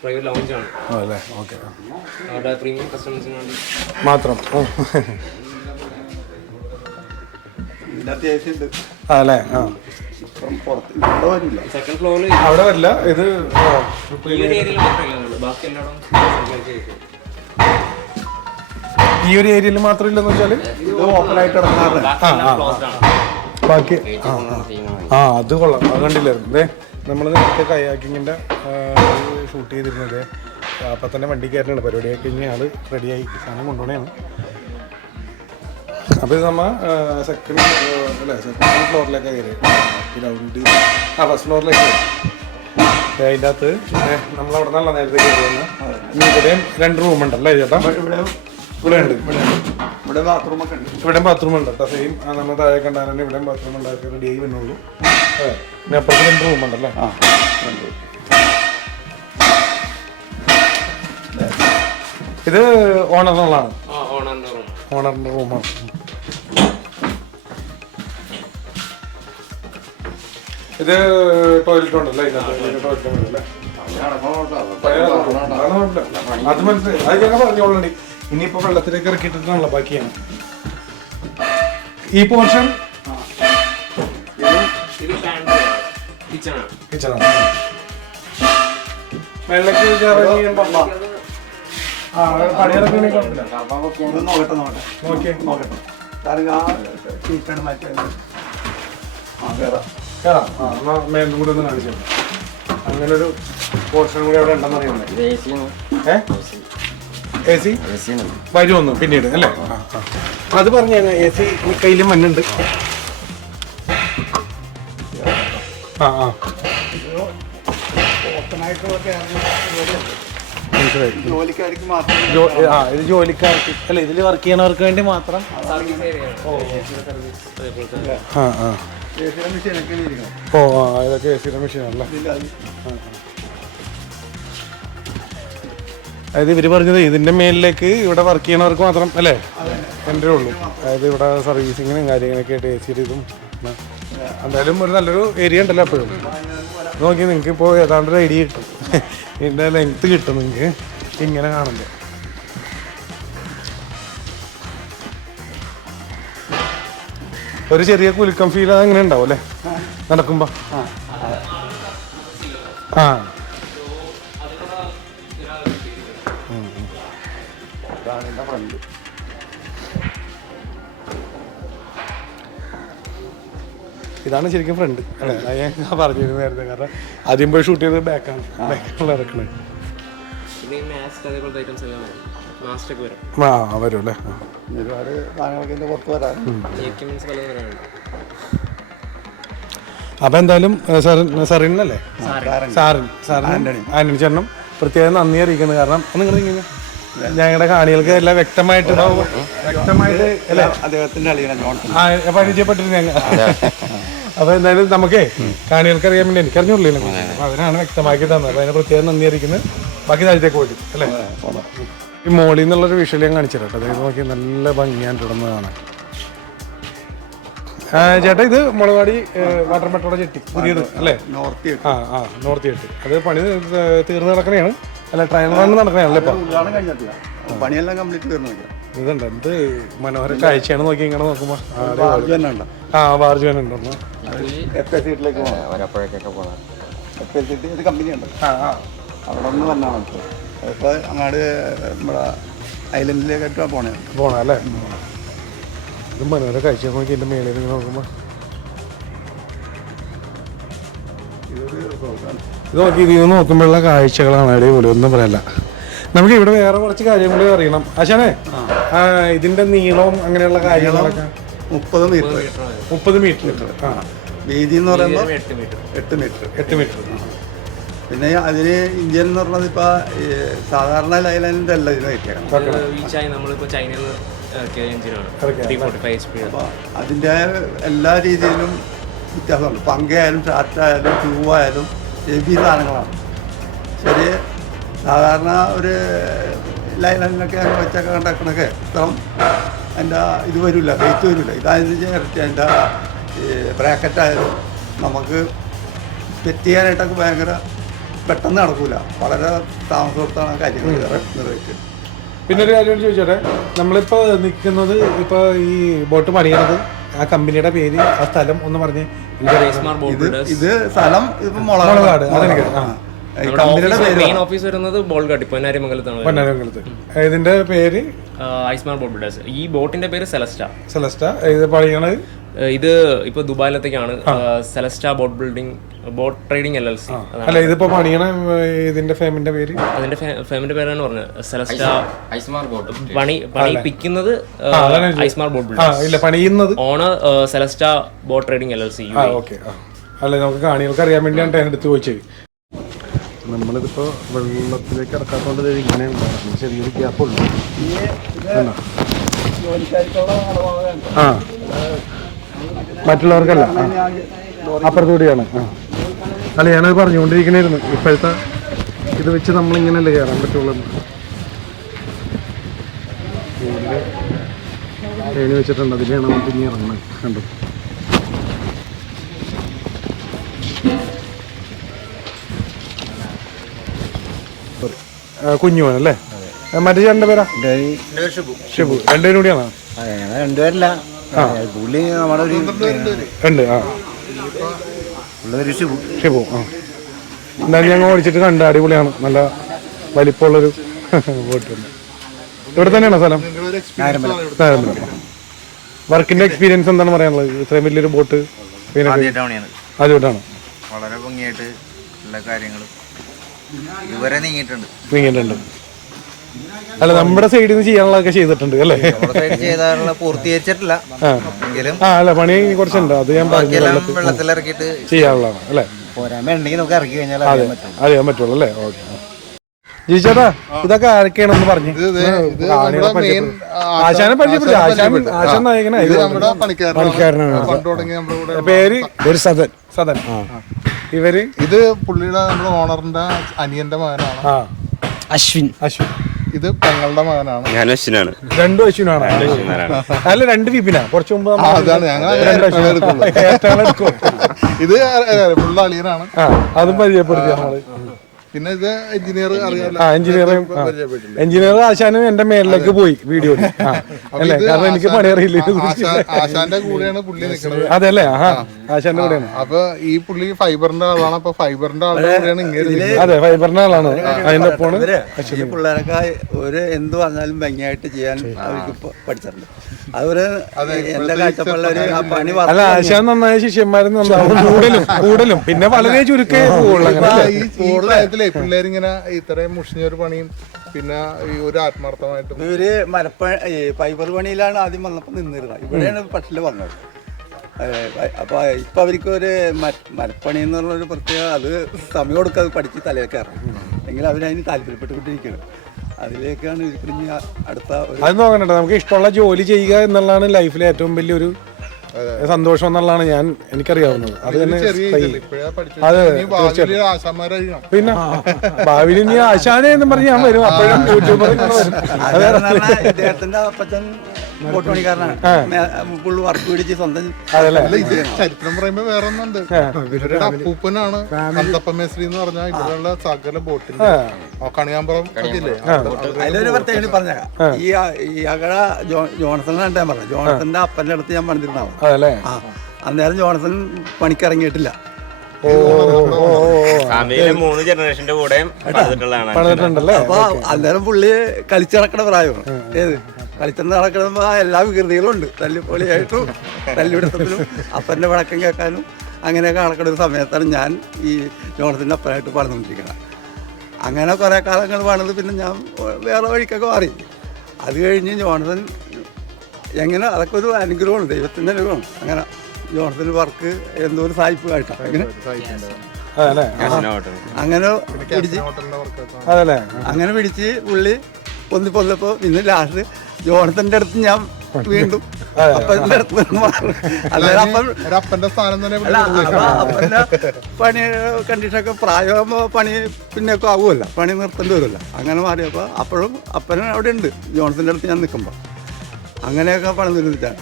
പ്രൈവറ്റ് ലൗഞ്ചാണ്. അല്ലേ? ഓക്കെ. അവരുടെ പ്രീമിയം കസ്റ്റമേഴ്സിന് വേണ്ടി മാത്രം. ഇതിനകത്ത് AC ഉണ്ട്. അല്ലേ? ആ, ഇപ്പം പുറത്ത് ഇവിടെ വരില്ല. സെക്കൻഡ് ഫ്ലോറിൽ അവിടെ വരില്ല. ഇത് ഈ ഒരു ഏരിയയിൽ മാത്രമല്ല, ബാക്കി എല്ലായിടവും ഈ ഒരു ഏരിയയിൽ മാത്രം ഇല്ലെന്ന് വെച്ചാൽ ഇത് ഓപ്പൺ ആയിട്ട് ഇറങ്ങാറ്. ക്ലോസ്ഡ് ആണ്. ബാക്കി അത് കൊള്ളാം. അത് കണ്ടില്ലായിരുന്നു. അതെ, നമ്മൾ നേരത്തെ കയാക്കിങ്ങിൻ്റെ ഷൂട്ട് ചെയ്തിരുന്നത് അപ്പം തന്നെ വണ്ടി കയറ്റാണ് പരിപാടിയൊക്കെ കഴിഞ്ഞ് ആൾ റെഡിയായി സാധനം കൊണ്ടുപോകണേണ്. അപ്പോൾ ഇത് നമ്മൾ സെക്കൻഡ് ഫ്ലോറിലേക്ക് കയറി ഗ്രൗണ്ട്. ഫസ്റ്റ് ഫ്ലോറിലേക്ക് കയറി. അതിൻ്റെ അകത്ത് നമ്മളവിടെ നിന്നല്ല നേരത്തെ കയറി വന്ന്. ഇനി ഇവിടെയും 2 റൂമുണ്ടല്ലേ ചേട്ടാ? ഇവിടെ ഉണ്ട്. ഇവിടെ ബാത്റൂമൊക്കെ ഉണ്ട്. ഇവിടെ ബാത്റൂം ഉണ്ട് കേട്ടോ. സെയിം നമ്മൾ താഴെ കണ്ടാൽ തന്നെ ഇവിടെ ബാത്റൂം ഉണ്ടാക്കി റെഡി ആയി വരുന്നുള്ളൂ. അതെ, പിന്നെ അപ്പുറത്ത് 2 റൂമുണ്ടല്ലേ? ഇത് ഓണറിനുള്ളതാണ്. ഓണറിൻ്റെ റൂമാണ്. ഇത് ടോയ്ലറ്റ് ഉണ്ടല്ലേ? ടോയ്ലറ്റ് ഉണ്ടല്ലേ? അത് മനസ്സിലായി. അത് ഞങ്ങൾ പറഞ്ഞോളണ്ടി. ഇനിയിപ്പോൾ വെള്ളത്തിലേക്ക് ഇറക്കിയിട്ടാണല്ലോ ബാക്കിയാണ്. ഈ പോർഷൻ കിച്ചണാണ്. വെള്ളക്ക് പണിയിറക്കി നോക്കട്ടെ. കയറാം. മേലും കൂടി ഒന്ന് കാണിച്ചു. അങ്ങനൊരു പോർഷൻ കൂടി അവിടെ ഉണ്ടെന്ന് അറിയുന്നത്. AC വരുമൊന്നു പിന്നീട് അല്ലേ? അത് പറഞ്ഞു. AC കയ്യിലും മണ്ണുണ്ട്. ജോലിക്കാർക്ക് മാത്രം. ഇത് ജോലിക്കാർക്ക് അല്ല, ഇതിൽ വർക്ക് ചെയ്യണവർക്ക് വേണ്ടി മാത്രം. ഇതൊക്കെ AC മെഷീനല്ലേ? അതായത് ഇവർ പറഞ്ഞത് ഇതിൻ്റെ മേലിലേക്ക് ഇവിടെ വർക്ക് ചെയ്യണവർക്ക് മാത്രം അല്ലേ എൻ്റെ ഉള്ളൂ. അതായത് ഇവിടെ സർവീസിങ്ങിനും കാര്യങ്ങളൊക്കെ ആയിട്ട് AC ഇതും. എന്തായാലും ഒരു നല്ലൊരു ഏരിയ ഉണ്ടല്ലോ എപ്പോഴും. നോക്കി നിങ്ങൾക്ക് ഇപ്പോൾ ഏതാണ്ടൊരു ഐഡിയ കിട്ടും. ഇതിൻ്റെ ലെങ്ത്ത് കിട്ടും നിങ്ങൾക്ക് ഇങ്ങനെ കാണുമ്പോൾ. ഒരു ചെറിയ കുലുക്കം ഫീൽ അങ്ങനെ ഉണ്ടാവും അല്ലേ നടക്കുമ്പോൾ? ആ, ഇതാണ് ശരിക്കും ഫ്രണ്ട് അല്ലേ? ഞാൻ പറഞ്ഞിരുന്നു നേരത്തെ. കാരണം ആദ്യം പോയി ഷൂട്ട് ചെയ്തത് ബാക്കാണ് ഇറക്കണത്. വരും അല്ലേ? ഒരുപാട് സാധനങ്ങളൊക്കെ പുറത്ത് വരാൻ. അപ്പം എന്തായാലും സാറിനല്ലേ? ആന്റണി ചേട്ടനും പ്രത്യേകം നന്ദി അറിയിക്കുന്നത്. കാരണം നിങ്ങൾ ഇങ്ങനെ ഞങ്ങളുടെ കാണികൾക്ക് എല്ലാം വ്യക്തമായിട്ട് അല്ലേ അദ്ദേഹത്തിന്റെ പരിചയപ്പെട്ടിരുന്നു ഞങ്ങൾ. അപ്പൊ എന്തായാലും നമുക്കേ കാണികൾക്ക് അറിയാൻ വേണ്ടി എനിക്കറിഞ്ഞുള്ളൂ. അവരാണ് വ്യക്തമാക്കി തന്നത്. അപ്പൊ അതിനെ പ്രത്യേകം നന്ദി അറിയിക്കുന്നത്. ബാക്കി താഴത്തേക്ക് പോയിട്ട് അല്ലേ? ഈ മോളിൽ നിന്നുള്ളൊരു വിഷ്വൽ ഞാൻ കാണിച്ചു തരാം. അതായത് നോക്കി നല്ല ഭംഗിയായിട്ട് ഇടുന്നത് കാണാൻ. ചേട്ടാ ഇത് മുളകാടി വാട്ടർ മെട്രോയുടെ ചെട്ടി പുതിയത് അല്ലേ? നോർത്ത് ചെട്ടി. അത് പണി തീർന്ന് നടക്കണേയാണ് അല്ല? ട്രയൽ റൺ നടക്കണേണല്ലേ ഇപ്പൊ? പണിയെല്ലാം കംപ്ലീറ്റ് തീർന്നു. ഇതുണ്ട് എന്ത് മനോഹര കാഴ്ചയാണ്. നോക്കി ഇങ്ങനെ നോക്കുമ്പോ ബാർജ് തന്നെ ഉണ്ടോ? FSCലേക്ക് പോകണം. FSCT ഒരു കമ്പനിയുണ്ട്. അവിടെ നിന്ന് വന്നാണ് ഇപ്പോൾ അങ്ങോട്ട് നമ്മുടെ ഐലൻഡിലേക്കായിട്ട് പോണേ അല്ലേ? ഇത് മനോഹര കാഴ്ച നോക്കി എൻ്റെ മേളിൽ ഇങ്ങനെ നോക്കുമ്പോ ഇത് നോക്കി ഇത് നോക്കുമ്പോഴുള്ള കാഴ്ചകളാണ് അടിപൊളി. ഒന്നും പറയല്ല. നമുക്ക് ഇവിടെ വേറെ കുറച്ച് കാര്യങ്ങൾ അറിയണം. ആശാനെ, ഇതിന്റെ നീളവും അങ്ങനെയുള്ള കാര്യങ്ങളൊക്കെ 30 മീറ്റർ. ആ, വീതി എന്ന് പറയുമ്പോൾ 8 മീറ്റർ. 8 മീറ്റർ. പിന്നെ അതിന് ഇന്ത്യൻ എന്ന് പറഞ്ഞത് ഇപ്പോൾ സാധാരണ ലൈലൈൻ്റെ അല്ല ഇതിന് കയറ്റിയേക്കണം. റീച്ചായി നമ്മളിപ്പോൾ ചൈനയിൽ നിന്ന് എഞ്ചിനാണ് 345 HP. അപ്പോൾ അതിൻ്റെ എല്ലാ രീതിയിലും വ്യത്യാസമുണ്ട്. പങ്കയായാലും ഷാർട്ടായാലും ട്യൂബായാലും ഹെവി സാധനങ്ങളാണ്. ശരി, സാധാരണ ഒരു ലൈലൈനൊക്കെ വെച്ചൊക്കെ കണ്ടക്കണൊക്കെ ഇത്രയും അതിൻ്റെ ഇത് വരില്ല, വെയിറ്റ് വരില്ല. ഇതനുസരിച്ച് ഇരട്ടി അതിൻ്റെ ബ്രാക്കറ്റായാലും നമുക്ക് സെറ്റ് ചെയ്യാനായിട്ടൊക്കെ ഭയങ്കര പെട്ടെന്ന് നടക്കൂല. വളരെ താമസത്താണ് കാര്യങ്ങൾ നിർവഹിക്കുക. പിന്നെ ഒരു കാര്യം ചോദിച്ചോട്ടെ, നമ്മളിപ്പോൾ നിൽക്കുന്നത് ഇപ്പോൾ ഈ ബോട്ട് പണിയണത് ആ കമ്പനിയുടെ പേര്, ആ സ്ഥലം ഒന്ന് പറഞ്ഞ്. ഇത് സ്ഥലം ഇപ്പം മുളകാട്. അതെനിക്ക് കമ്പനിയുടെ പേര് മെയിൻ ഓഫീസ് വരുന്നത് ബോൾഗാട്ടി പൊന്നാരിമംഗലത്താണ്. പൊന്നാരംഗലത്ത്. ഇതിന്റെ പേര് ഐസ്മാർ ബോട്ട് ബിൽഡേഴ്സ്. ഈ ബോട്ടിന്റെ പേര് സെലസ്റ്റ. ഇത് പണിയണത് ഇത് ഇപ്പൊ ദുബായിലത്തേക്കാണ്. Celesta boat trading LLC. അല്ല, ഇതിപ്പോ പണിയണ ഇതിന്റെ ഫേമിന്റെ പേര്, അതിന്റെ ഫേമിന്റെ പേരാണ് പറഞ്ഞത് സെലസ്റ്റ. പണിപ്പിക്കുന്നത് ഐസ്മാർ ബോട്ട് ബിൽഡേഴ്സ്. ഇല്ല, പണിയുന്നത് owner Celesta boat trading LLC. Okay. അല്ല, നമുക്ക് കാണികൾക്ക് അറിയാൻ വേണ്ടിയാണ് ഞാൻ എടുത്ത് ചോദിച്ചത്. നമ്മളിതിപ്പോ വെള്ളത്തിലേക്ക് ഇറക്കാത്തോണ്ട് ഇങ്ങനെ ഉണ്ടാകും, ചെറിയൊരു ഗ്യാപ്പുള്ളൂ. ആ, മറ്റുള്ളവർക്കല്ല, അപ്പുറത്തുകൂടിയാണ്. അല്ല, ഞാനത് പറഞ്ഞുകൊണ്ടിരിക്കണായിരുന്നു. ഇപ്പോഴത്തെ ഇത് വെച്ച് നമ്മളിങ്ങനെയല്ലേ കയറാൻ പറ്റുള്ളൂ. ഏണി വെച്ചിട്ടുണ്ട്, അതിലാണ് നമുക്ക് ഇനി ഇറങ്ങണം. കണ്ടു, കുഞ്ഞുവാണല്ലേ. മറ്റേ ചേട്ടൻ്റെ പേരാ? ഷിബു. രണ്ടുപേരും കൂടിയാണോ? രണ്ടുപേരല്ല, പുള്ളി നമ്മുടെ ഒരു ഉണ്ട്. ആ, ഷിബു. ആ, എന്തായാലും ഞങ്ങൾ ഓടിച്ചിട്ട് കണ്ട്, അടിപൊളിയാണ്. നല്ല വലിപ്പമുള്ളൊരു ബോട്ടുണ്ട്. ഇവിടെ തന്നെയാണോ സ്ഥലം? വർക്കിന്റെ എക്സ്പീരിയൻസ് എന്താണ് പറയാനുള്ളത്? ഇത്രയും വലിയൊരു ബോട്ട് ആദ്യമായിട്ടാണ്. വളരെ ഭംഗിയായിട്ട് എല്ലാ കാര്യങ്ങളും ഇതുവരെ നീങ്ങിയിട്ടുണ്ട്. അല്ല, നമ്മുടെ സൈഡിൽ നിന്ന് ചെയ്യാനുള്ളതൊക്കെ ചെയ്തിട്ടുണ്ട് അല്ലേ? ചെയ്താലുള്ള പൂർത്തീകരിച്ചിട്ടില്ല എങ്കിലും അല്ല, പണി കുറച്ചുണ്ട്. അത് ഞാൻ വെള്ളത്തിലിറക്കിയിട്ട് ചെയ്യാനുള്ളതാണ് അല്ലേ? പോരായ്മ ഉണ്ടെങ്കിൽ നമുക്ക് ഇറക്കി കഴിഞ്ഞാൽ അറിയാൻ പറ്റുള്ളൂ അല്ലേ? ഓക്കെ. ജിച്ചേട്ടാ, ഇതൊക്കെ ആരൊക്കെയാണെന്ന് പറഞ്ഞു. ആശാനെ പരിചയപ്പെടുത്തി. ആശാൻ നായകനാ. പണിക്കാരനാണ്. പേര് സദൻ. ഇവര് ഇത് പുള്ളിയുടെ നമ്മുടെ ഓണറിന്റെ അനിയന്റെ മകനാണ് അശ്വിൻ. ഇത് പെങ്ങളുടെ മകനാണ്. ഞാൻ അശ്വിനാണ്. രണ്ടും അശ്വിനാണ്. അല്ല, രണ്ട് വിപിനാ. കുറച്ച് മുമ്പ് ഇത് പുള്ള അളിയനാണ്. അതും പരിചയപ്പെടുത്തി നമ്മള്. പിന്നെ ഇത് എഞ്ചിനീയർ അറിയാലോ. എഞ്ചിനീയർ ആശാനും എന്റെ മേലിലേക്ക് പോയി വീഡിയോ. അല്ലേ? കാരണം എനിക്ക് പണി അറിയില്ല. ആശാന്റെ കൂടെയാണ് പുള്ളി നിൽക്കുന്നത്. അതെല്ലേ? ആശാന്റെ കൂടെയാണ്. അപ്പൊ ഈ പുള്ളി ഫൈബറിന്റെ ആളാണ്. അപ്പൊ ഫൈബറിന്റെ ആളുടെ കൂടെയാണ് ഇങ്ങനെ. അതെ, ഫൈബറിന്റെ ആളാണ്. അതിന്റെ ഒപ്പമാണ് ഈ പിള്ളേരൊക്കെ ഒരു എന്ത് പറഞ്ഞാലും ഭംഗിയായിട്ട് ചെയ്യാൻ അവർക്ക് പഠിച്ചിട്ടുണ്ട്. അതൊരു എന്റെ കാഴ്ചപ്പാടിലൊരു പണി. അല്ല, ആശാൻ നന്നായ ശിഷ്യന്മാരും കൂടുതലും പിന്നെ വളരെ ചുരുക്കേ പോകുള്ളൂ. ഈ പിള്ളേരിങ്ങനെ ഇത്രയും മുഷിഞ്ഞൊരു പണിയും പിന്നെ ഈ ഒരു ആത്മാർത്ഥമായിട്ടും ഇവര് ഫൈബർ പണിയിലാണ് ആദ്യം വന്നപ്പോൾ നിന്നിരുന്നത്. ഇവിടെയാണ് പട്ടില് വന്നത്. അപ്പോൾ ഇപ്പം അവർക്ക് ഒരു മരപ്പണി എന്ന് പറഞ്ഞൊരു പ്രത്യേക, അത് സമയം കൊടുക്കാതെ പഠിച്ച് തലയൊക്കെ ഇറങ്ങും. എങ്കിൽ അവരതിന് താല്പര്യപ്പെട്ടുകൊണ്ടിരിക്കണം. അതിലേക്കാണ് ഇനി അടുത്ത. അത് നോക്കണ്ട, നമുക്ക് ഇഷ്ടമുള്ള ജോലി ചെയ്യുക എന്നുള്ളതാണ് ലൈഫിലെ ഏറ്റവും വലിയൊരു സന്തോഷം എന്നുള്ളതാണ് എനിക്കറിയാവുന്നത്. അത് തന്നെ. അതെ, പിന്നെ ഭാവിയിൽ ഇനി ആശാനെ എന്നും പറഞ്ഞ് ഞാൻ വരും. അപ്പോഴും യൂട്യൂബർ. ഇദ്ദേഹത്തിന്റെ അപ്പച്ചൻ ബോട്ട് പണിക്കാരനാണ്. ഫുൾ വർക്ക് പിടിച്ച് സ്വന്തം. ചരിത്രം പറയുമ്പോ വേറെ ഒന്നുണ്ട്. ഇവരുടെ അപ്പൂപ്പനാണ് കന്തപ്പമേശ്രീ എന്ന് പറഞ്ഞാൽ ഇവിടെയുള്ള സകല ബോട്ടിന്റെ കണിയാമ്പുറം ഒക്കെ ഇല്ലേ. അതിലൊരു പ്രത്യേകത പറഞ്ഞേക്കാം. ഈ അകട ജോൺസൺ ഞാൻ പറഞ്ഞു. ജോൺസന്റെ അപ്പന്റെ അടുത്ത് ഞാൻ പണിതിരുന്നാവും. അന്നേരം ജോൺസൺ പണിക്കിറങ്ങിയിട്ടില്ല. മൂന്ന് ജനറേഷന്റെ കൂടെ അപ്പൊ അന്നേരം പുള്ളി കളിച്ചിടക്കണ പ്രായമാണ്. ഏത് കളിച്ചെന്ന് നടക്കണമ്പോ എല്ലാ വികൃതികളും ഉണ്ട്. തല്ലിപ്പൊളിയായിട്ടും തല്ലിവിടത്തിലും അപ്പന്റെ വഴക്കം കേൾക്കാനും അങ്ങനെയൊക്കെ നടക്കുന്ന ഒരു സമയത്താണ് ഞാൻ ഈ ജോൺസന്റെ അപ്പനായിട്ട് പണിതുകൊണ്ടിരിക്കുന്നത്. അങ്ങനെ കുറെ കാലങ്ങൾ പണിത് പിന്നെ ഞാൻ വേറെ വഴിക്കൊക്കെ മാറി. അത് കഴിഞ്ഞ് ജോൺസൺ എങ്ങനെ, അതൊക്കെ ഒരു അനുഗ്രഹമാണ്, ദൈവത്തിൻ്റെ അനുഗ്രഹമാണ്. അങ്ങനെ ജോൺസൺ വർക്ക് എന്തോ ഒരു സായിപ്പ് ആയിട്ടാണ്. അങ്ങനെ അതല്ലേ അങ്ങനെ പിടിച്ച് അതല്ലേ അങ്ങനെ പിടിച്ച് പുള്ളി പൊന്നിപ്പോ പിന്നെ ലാസ്റ്റ് ജോണത്തിന്റെ അടുത്ത് ഞാൻ വീണ്ടും അപ്പന്റെ അടുത്ത് നിന്ന് മാറി. അതായത് അപ്പന്റെ സ്ഥാനം തന്നെ അല്ല അപ്പന്റെ പണി കണ്ടീഷനൊക്കെ പ്രായമാകുമ്പോ പണി പിന്നെയൊക്കെ ആവുമല്ലോ, പണി നിർത്തേണ്ടി വരുമല്ലോ. അങ്ങനെ മാറിയപ്പോ അപ്പോഴും അപ്പൻ അവിടെ ഉണ്ട് ജോൺസന്റെ അടുത്ത് ഞാൻ നിൽക്കുമ്പോ. അങ്ങനെയൊക്കെ പണി നിർമ്മിച്ചാണ്.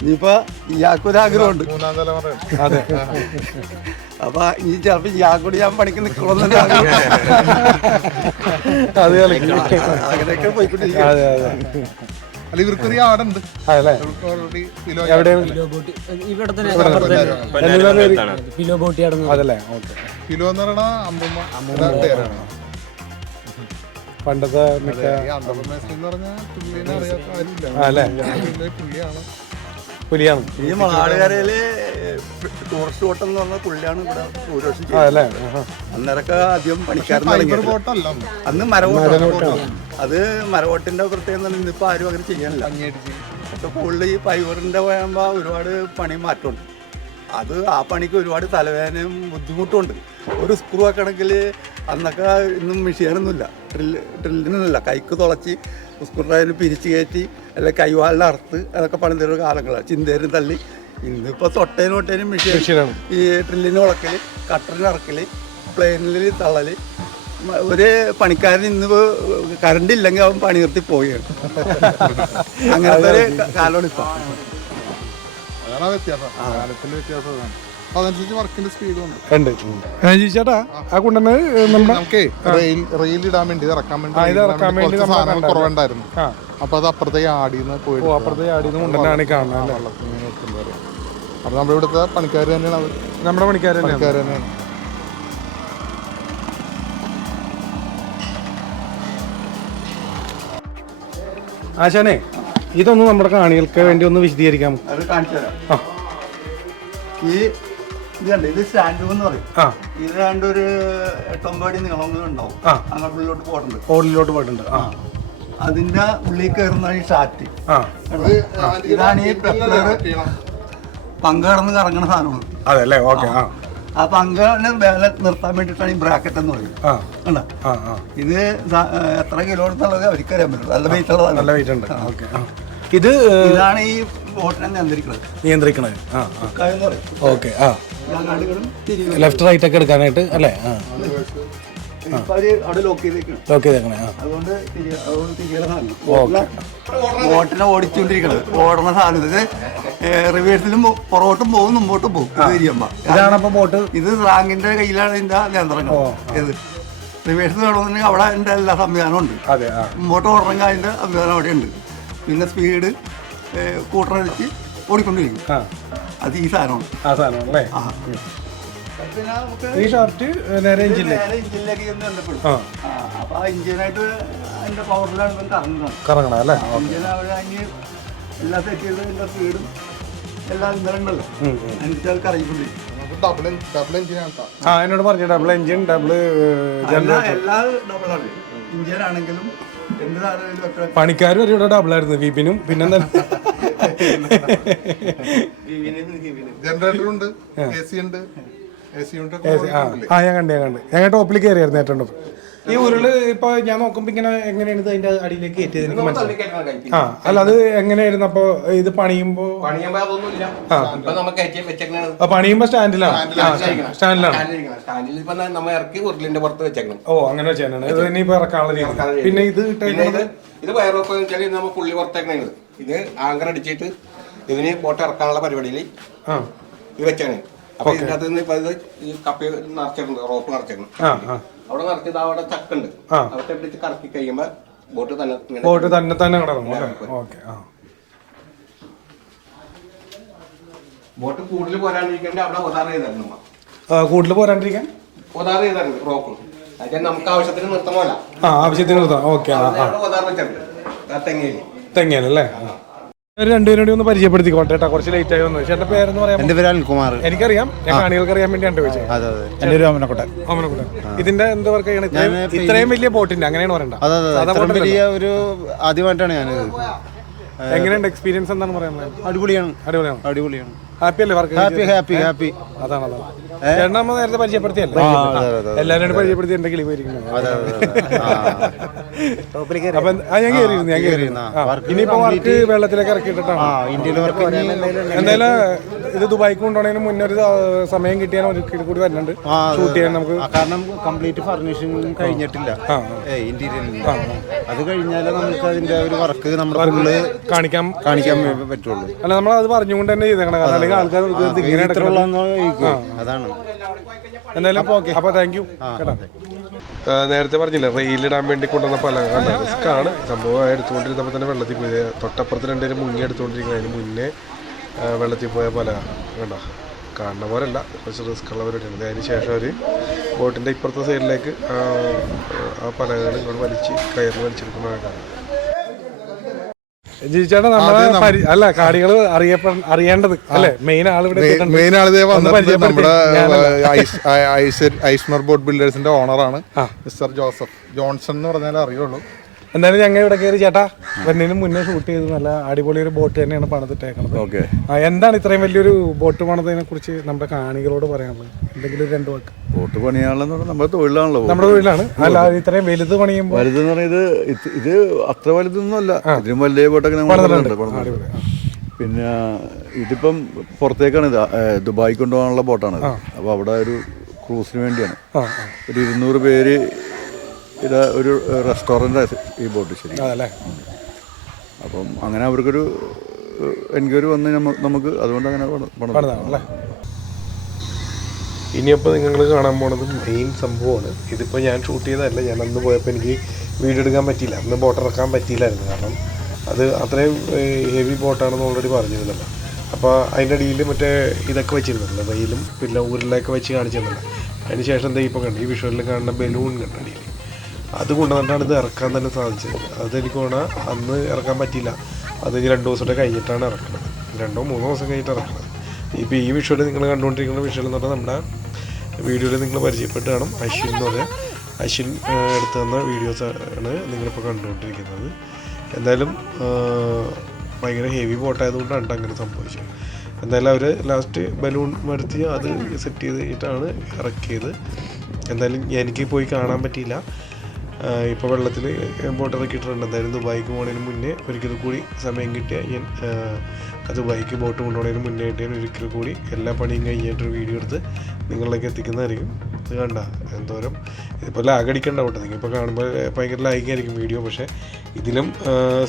ഇനിയിപ്പോ ഇയാൾക്കൊരാഗ്രഹമുണ്ട്. 3-ാം തലമുറ. അതെ. അപ്പൊ ഇനി ചിലപ്പോ ഇയാൾക്കൂടി ഞാൻ പണിക്ക് നിൽക്കണമെന്നുണ്ട്. അത് അങ്ങനെയൊക്കെ പോയിക്കൊണ്ടിരിക്കും. അതെ അതെ. അല്ല ഇവർക്കൊരു ആടുണ്ട്. അതല്ലേ ഓൾറെഡി എവിടെയാണ്? അതല്ലേ. ഓക്കെ. കിലോ എന്ന് പറയണ അമ്മൂമ്മ പേരാണ്. പണ്ടത്തെ മിക്ക അന്തപ്പ മേസ്ത്രി എന്ന് പറഞ്ഞാൽ പുള്ളിനെ അറിയാത്ത ആരുമില്ല. അല്ലേ പുള്ളിയാണ്. പുലിയാണ്. ഈ മാളുകരയില് ടൂറിസ്റ്റ് ബോട്ട് എന്ന് പറഞ്ഞ പുള്ളിയാണ് ഇവിടെ ഭൂരിപക്ഷം ചെയ്യുന്നത്. അതല്ലേ. അന്നേരമൊക്കെ അധികം പണിക്കാരൻ ഫൈബർ ബോട്ടല്ല അന്ന് മരവോട്ടാണ്. അത് മരവോട്ടിന്റെ പ്രത്യേകത ഇന്നിപ്പോ ആരും അങ്ങനെ ചെയ്യാനില്ല. ഒക്കെ കൂടുതൽ ഈ ഫൈബറിന്റെ പോയാകുമ്പോ ഒരുപാട് പണി മാറ്റമുണ്ട്. അത് ആ പണിക്ക് ഒരുപാട് തലവേദനയും ബുദ്ധിമുട്ടുണ്ട്. ഒരു സ്ക്രൂ ആക്കണമെങ്കിൽ അന്നൊക്കെ ഇന്നും മെഷീനൊന്നുമില്ല, ഡ്രില്ലിനൊന്നുമില്ല. കൈക്ക് തുളച്ച് സ്ക്രൂ ഡ്രൈവിന് പിരിച്ച് കയറ്റി അല്ലെ കൈവാലിന് അറുത്ത് അതൊക്കെ പണി തരുന്ന കാലങ്ങളാണ്. ചിന്തേരും തള്ളി. ഇന്നിപ്പോൾ തൊട്ടേനും മെഷീനാണ്. ഈ ഡ്രില്ലിന് ഉളക്കൽ, കട്ടറിന് ഇറക്കൽ, പ്ലെയിനിൽ തള്ളൽ. ഒരു പണിക്കാരൻ ഇന്ന് കറണ്ട് ഇല്ലെങ്കിൽ അവൻ പണി നിർത്തി പോവുകയാണ്. അങ്ങനത്തെ ഒരു കാലമാണ് ഇപ്പം. അതാണ് വ്യത്യാസം. കാലത്തിന്റെ വ്യത്യാസം അതാണ്. അപ്പൊ അതനുസരിച്ച് വർക്കിന്റെ സ്പീഡും ഉണ്ട്. ചേട്ടാ ആ കൊണ്ടുവന്ന് നമ്മുടെ നമുക്ക് റെയിൽ ഇടാൻ വേണ്ടി ഇറക്കാൻ വേണ്ടി സാധനങ്ങൾ കുറവുണ്ടായിരുന്നു. അപ്പൊ അത് അപ്പുറത്തേക്ക് ആടിന്ന് പോയിട്ട് അപ്പുറത്തെ ആടിന്ന് കൊണ്ടുവന്നാണ് ഈ കാണുന്നത്. അപ്പൊ നമ്മുടെ ഇവിടുത്തെ പണിക്കാർ തന്നെയാണ് അത്. നമ്മുടെ പണിക്കാർ തന്നെയാണ്. ആശാനെ ഇതൊന്ന് നമ്മുടെ കാണികൾക്ക് വേണ്ടി ഒന്ന് വിശദീകരിക്കാം. അത് കാണിച്ചു തരാം. ഈ ഇത് കണ്ട് ഇത് സ്റ്റാൻഡ് എന്ന് പറയും. ഇത് രണ്ടൊരു 8-9 അടി നീളം ഉണ്ടാവും. അങ്ങോട്ട് ഉള്ളിലോട്ട് പോയിട്ടുണ്ട്. ഓടിലോട്ട് പോയിട്ടുണ്ട്. അതിന്റെ ഉള്ളിൽ കയറുന്ന ഈ ഷാറ്റ് ഇതാണ് ഈ പങ്ക് കടന്ന് കറങ്ങണ സാധനമാണ്. അതല്ലേ. ഓക്കെ. ആ പങ്കിനെ വേല നിർത്താൻ വേണ്ടിയിട്ടാണ് ഈ ബ്രാക്കറ്റ് എന്ന് പറയുന്നത്. കണ്ടോ? ഇത് എത്ര കിലോ എന്നുള്ളത് അവർക്കറിയാൻ പറ്റും. നല്ല വെയിറ്റ് ഉള്ളതാണ്. നല്ല വെയിറ്റ് ഉണ്ട്. ഓക്കെ. ഇതാണ് ഈ ബോട്ടിനെ നിയന്ത്രിക്കണത്. ഓക്കെ. ലെഫ്റ്റ് റൈറ്റ് ഒക്കെ എടുക്കാനായിട്ട് അല്ലേ? അവിടെ ലോക്ക് ചെയ്തേക്കണേ. അതുകൊണ്ട് ബോട്ടിനെ ഓടിച്ചുകൊണ്ടിരിക്കണത് ഓടണ സാധനം. ഇത് റിവേഴ്സിലും പുറകോട്ടും പോകും മുമ്പോട്ടും പോകും. ഇതാണ് ബോട്ട്. ഇത് റാങ്കിന്റെ കയ്യിലാണ് ഇതിന്റെ നിയന്ത്രണം. ഇത് റിവേഴ്സ് വേണമെന്നുണ്ടെങ്കിൽ അവിടെ അതിന്റെ എല്ലാ സംവിധാനവും ഉണ്ട്. മുമ്പോട്ട് ഓടണമെങ്കിൽ അതിന്റെ സംവിധാനം അവിടെ ഉണ്ട്. പിന്നെ സ്പീഡ് കൂട്ടറടിച്ച് ഓടിക്കൊണ്ടിരിക്കും. അത് ഈ സാധനമാണ്. ഈ ഷാഫ്റ്റ് നേരെ ഇഞ്ചിനിലേക്ക് ബന്ധപ്പെടും. അപ്പൊ ആ ഇഞ്ചിനായിട്ട് അതിന്റെ പവറിലാണ് കറങ്ങണം അല്ലേ? ഇഞ്ചിൻ അവിടെ അതിന് എല്ലാ സെറ്റ് ചെയ്ത് അതിന്റെ സ്പീഡും എല്ലാ ഇന്ധനങ്ങളല്ലോ അതിന് കറങ്ങിക്കൊണ്ടിരിക്കും. എന്നോട് പറഞ്ഞു ഡബിൾ എഞ്ചിൻ ഡബിള് എല്ലാ ഡബിളാണ്. ഇഞ്ചിനാണെങ്കിലും എന്ത് സാധനം പണിക്കാരും ഒരു ഇവിടെ ഡബിളായിരുന്നു. വിപിനും പിന്നെന്താ ജനറേറ്റർ ഉണ്ട്, AC ഉണ്ട്. ഞാൻ കണ്ട് ഞങ്ങൾ ടോപ്പിൽ കയറിയായിരുന്നു ഏറ്റവും ടോപ്പ്. ഈ ഉരുള് ഇപ്പൊ ഞാൻ നോക്കുമ്പോ ഇങ്ങനെ എങ്ങനെയാണ് ഇത് അതിന്റെ അടിയിലേക്ക് കയറ്റിയത് എനിക്ക് മനസ്സിലായി. അല്ല അത് എങ്ങനെയായിരുന്നു അപ്പൊ ഇത് പണിയുമ്പോ? പണിയുമ്പോ സ്റ്റാൻഡിലാണ്. ഓ അങ്ങനെ വെച്ചാണ് ഇത് ഇനിയിപ്പോ ഇറക്കാനുള്ള രീതി. പിന്നെ ഇത് ഇത് വയറൊക്കെ വെച്ചാൽ നമ്മൾ പുള്ളി പുറത്തേക്കണത്. ഇത് ആങ്കർ അടിച്ചിട്ട് ഇതിന് ബോട്ട് ഇറക്കാനുള്ള പരിപാടിയിൽ ഇത് വെച്ചാണ്. അപ്പൊ ഇതിനകത്ത് നിന്ന് ഇപ്പൊ ഇത് ഈ കപ്പി നിറച്ചിട്ടുണ്ട്, റോപ്പ് നിറച്ചിട്ടുണ്ട്. അവിടെ നിറച്ചത് അവിടെ ചക്കുണ്ട്. അവിടെ പിടിച്ച് കറക്കി കഴിയുമ്പോ ബോട്ട് തന്നെ കിടക്കും. ബോട്ട് കൂടുതൽ പോരാണ്ടിരിക്കണ്ടേ അവിടെ ഒതാറ് ചെയ്തായിരുന്നു. കൂടുതൽ പോരാണ്ടിരിക്കാൻ ഒതാറ് ചെയ്തായിരുന്നു റോപ്പ്. അതായത് നമുക്ക് ആവശ്യത്തിന് നിർത്തണമല്ല. ആവശ്യത്തിന് നിർത്താം. ഓക്കെ. ഒതാറ് വെച്ചിട്ടുണ്ട് തെങ്ങേലല്ലേ? രണ്ടുപേരും കൂടി ഒന്ന് പരിചയപ്പെടുത്തിക്കോട്ടെ കേട്ടോ. കുറച്ച് ലേറ്റ് ആയി വന്നു. ചേട്ടന്റെ പേരെന്ന് പറയാം? എന്റെ പേര് അനിൽകുമാർ. എനിക്കറിയാം. ഞാൻ കാണികൾക്ക് അറിയാൻ വേണ്ടിയാണ് ചോദിച്ചത്. എന്റെ പേര് ഓമനക്കുട്ടൻ. ഇതിന്റെ എന്താ വർക്ക് ചെയ്യണം? ഇത്രയും വലിയ ബോട്ടിന്റെ അങ്ങനെയാണ് പറയണ്ട. വലിയ ഒരു ആദ്യമായിട്ടാണ് ഞാനിത്. എങ്ങനെയുണ്ട് എക്സ്പീരിയൻസ്? എന്താണ് പറയുന്നത്? അടിപൊളിയാണ്. ഹാപ്പി അല്ലേ വർക്ക്? ഹാപ്പി. അതാണ് ചേട്ടൻ നമ്മൾ നേരത്തെ പരിചയപ്പെടുത്തിയല്ലേ? എല്ലാവരും പരിചയപ്പെടുത്തി കിളി പോയിരിക്കുന്നത്. അപ്പൊ ഞാൻ കയറിയിരുന്നു. ഇനിയിപ്പോ വർക്ക് വെള്ളത്തിലേക്ക് ഇറക്കിയിട്ടാണ് എന്തായാലും ഇത് ദുബായിക്ക് കൊണ്ടുപോകുന്നതിന് മുന്നേ ഒരു സമയം കിട്ടിയാൽ ഒരിക്കൽ കൂടി വരുന്നുണ്ട് ഷൂട്ട് ചെയ്യാൻ നമുക്ക്. കാരണം കംപ്ലീറ്റ് ഫർണിഷിംഗ് കഴിഞ്ഞിട്ടില്ല ഇന്റീരിയറിൽ. അത് കഴിഞ്ഞാലേ നമുക്ക് അതിന്റെ ഒരു വർക്ക് നമ്മുടെ കാണിക്കാൻ പറ്റുള്ളൂ. അല്ല നമ്മൾ അത് പറഞ്ഞുകൊണ്ട് തന്നെ ചെയ്തേക്കണം, കാരണം അല്ലെങ്കിൽ ആൾക്കാർ അതാണ്. എന്തായാലും അപ്പൊ താങ്ക് യു. നേരത്തെ പറഞ്ഞില്ല റെയിലിടാൻ വേണ്ടി കൊണ്ടുവന്ന പല റിസ്ക്കാണ് സംഭവം. എടുത്തുകൊണ്ടിരുന്നപ്പോൾ തന്നെ വെള്ളത്തിൽ പോയി. തൊട്ടപ്പുറത്ത് രണ്ടുപേരും മുങ്ങി എടുത്തുകൊണ്ടിരിക്കുന്നത്. അതിന് മുന്നേ വെള്ളത്തിൽ പോയ പല കണ്ടോ, കാണുന്ന പോലല്ല, കുറച്ച് റിസ്ക് ഉള്ള പരിപാടിയാണ്. അതിന് ശേഷം അവർ ബോട്ടിൻ്റെ ഇപ്പുറത്തെ സൈഡിലേക്ക് ആ പലകൾ ഇങ്ങോട്ട് വലിച്ച് കയറിൽ വലിച്ചെടുക്കുന്നതാണ് കാണുന്നത്. ജിചേട്ടാ നമ്മളെ അല്ല കാണികൾ അറിയേണ്ടത് അല്ലേ? മെയിൻ ആൾ നമ്മുടെ ഐസ്മർ ബോട്ട് ബിൽഡേഴ്സിന്റെ ഓണറാണ് മിസ്റ്റർ ജോസഫ് ജോൺസൺ എന്ന് പറഞ്ഞാൽ അറിയുള്ളൂ. എന്തായാലും ഞങ്ങൾ ഇവിടെ കയറി ചേട്ടാ വരുന്നതിന് മുന്നേ ഷൂട്ട് ചെയ്ത് നല്ല അടിപൊളി ഒരു ബോട്ട് തന്നെയാണ് പണിതിട്ടേക്കുന്നത്. ഓക്കെ, എന്താണ് ഇത്രയും വലിയൊരു ബോട്ട് പണിതിനെ കുറിച്ച് നമ്മുടെ കാണികളോട് പറയാനുള്ളത്? എന്തെങ്കിലും രണ്ട് വാക്ക്. ബോട്ട് പണിയാണെന്ന് നമ്മുടെ തൊഴിലാണല്ലോ. നമ്മുടെ തൊഴിലാണ്. അല്ല ഇത്രയും വലുത് പണിയുമ്പോൾ വലുതെന്ന് പറയുന്നത് ഇത് അത്ര വലുതൊന്നും അല്ല, ഇതിലും വലിയ ബോട്ടൊക്കെ നമ്മൾ. പിന്നെ ഇതിപ്പം പുറത്തേക്കാണ്, ഇത് ദുബായി കൊണ്ടുപോകാനുള്ള ബോട്ടാണ്. അപ്പോൾ അവിടെ ഒരു ക്രൂസിന് വേണ്ടിയാണ്. ഒരു 200 പേര് ഇത് ഒരു റെസ്റ്റോറൻ്റ് ഈ ബോട്ട്. ശരി, അപ്പം അങ്ങനെ അവർക്കൊരു എൻക്വയറി വന്ന് നമുക്ക് അതുകൊണ്ട് അങ്ങനെ പണിതാണല്ലേ. ഇനിയപ്പോൾ നിങ്ങൾ കാണാൻ പോണത് മെയിൻ സംഭവമാണ്. ഇതിപ്പോൾ ഞാൻ ഷൂട്ട് ചെയ്തതല്ല, ഞാൻ അന്ന് പോയപ്പോൾ എനിക്ക് വീഡിയോ എടുക്കാൻ പറ്റിയില്ല, അന്ന് ബോട്ട് ഇറക്കാൻ പറ്റിയില്ലായിരുന്നു. കാരണം അത് അത്രയും ഹെവി ബോട്ടാണെന്ന് ഓൾറെഡി പറഞ്ഞിരുന്നല്ലോ. അപ്പോൾ അതിൻ്റെ അടിയിൽ മറ്റേ ഇതൊക്കെ വെച്ചിരുന്നല്ലോ, വെയിലും പിന്നെ ഊരിലൊക്കെ വെച്ച് കാണിച്ചിരുന്നല്ലോ. അതിന് ശേഷം എന്താ ഇപ്പോൾ കണ്ടു, ഈ വിഷ്വലിൽ കാണുന്ന ബലൂൺ കണ്ട അടിയിൽ അത് കൊണ്ടുവന്നിട്ടാണ് ഇത് ഇറക്കാൻ തന്നെ സാധിച്ചത്. അതെനിക്ക് തോന്നുക അന്ന് ഇറക്കാൻ പറ്റിയില്ല, അത് 2 ദിവസത്തെ കഴിഞ്ഞിട്ടാണ് ഇറക്കുന്നത്, 2-3 ദിവസം കഴിഞ്ഞിട്ട് ഇറക്കുന്നത്. ഇപ്പോൾ ഈ വിഷ്വൽ നിങ്ങൾ കണ്ടുകൊണ്ടിരിക്കുന്ന വിഷ്വൽ എന്ന് പറഞ്ഞാൽ നമ്മുടെ വീഡിയോയിൽ നിങ്ങൾ പരിചയപ്പെട്ട് കാണും. അശ്വിൻ എന്ന് പറഞ്ഞാൽ അശ്വിൻ എടുത്തു തന്ന വീഡിയോസ് ആണ് നിങ്ങളിപ്പോൾ കണ്ടുകൊണ്ടിരിക്കുന്നത്. എന്തായാലും ഭയങ്കര ഹെവി ബോട്ടായതുകൊണ്ടാണ് അങ്ങനെ സംഭവിച്ചത്. എന്തായാലും അവർ ലാസ്റ്റ് ബലൂൺ വരുത്തി അത് സെറ്റ് ചെയ്ത് കഴിഞ്ഞിട്ടാണ് ഇറക്കിയത്. എന്തായാലും എനിക്ക് പോയി കാണാൻ പറ്റിയില്ല. ഇപ്പോൾ വെള്ളത്തിൽ ബോട്ട് ഇറക്കിയിട്ടുണ്ട്. എന്തായാലും ദുബായിക്ക് പോകുന്നതിന് മുന്നേ ഒരിക്കൽ കൂടി സമയം കിട്ടിയാൽ ഞാൻ ദുബായിക്ക് ബോട്ട് കൊണ്ടുപോകുന്നതിന് മുന്നേ ആയിട്ട് ഒരിക്കൽ കൂടി എല്ലാ പണിയും കഴിഞ്ഞിട്ടൊരു വീഡിയോ എടുത്ത് നിങ്ങളിലേക്ക് എത്തിക്കുന്നതായിരിക്കും. ഇത് കണ്ട എന്തോരം ഇതിപ്പോൾ ലാഗ് അടിക്കേണ്ട കേട്ടോ. നിങ്ങളിപ്പോൾ കാണുമ്പോൾ ഭയങ്കര ലാഗിങ് ആയിരിക്കും വീഡിയോ, പക്ഷേ ഇതിലും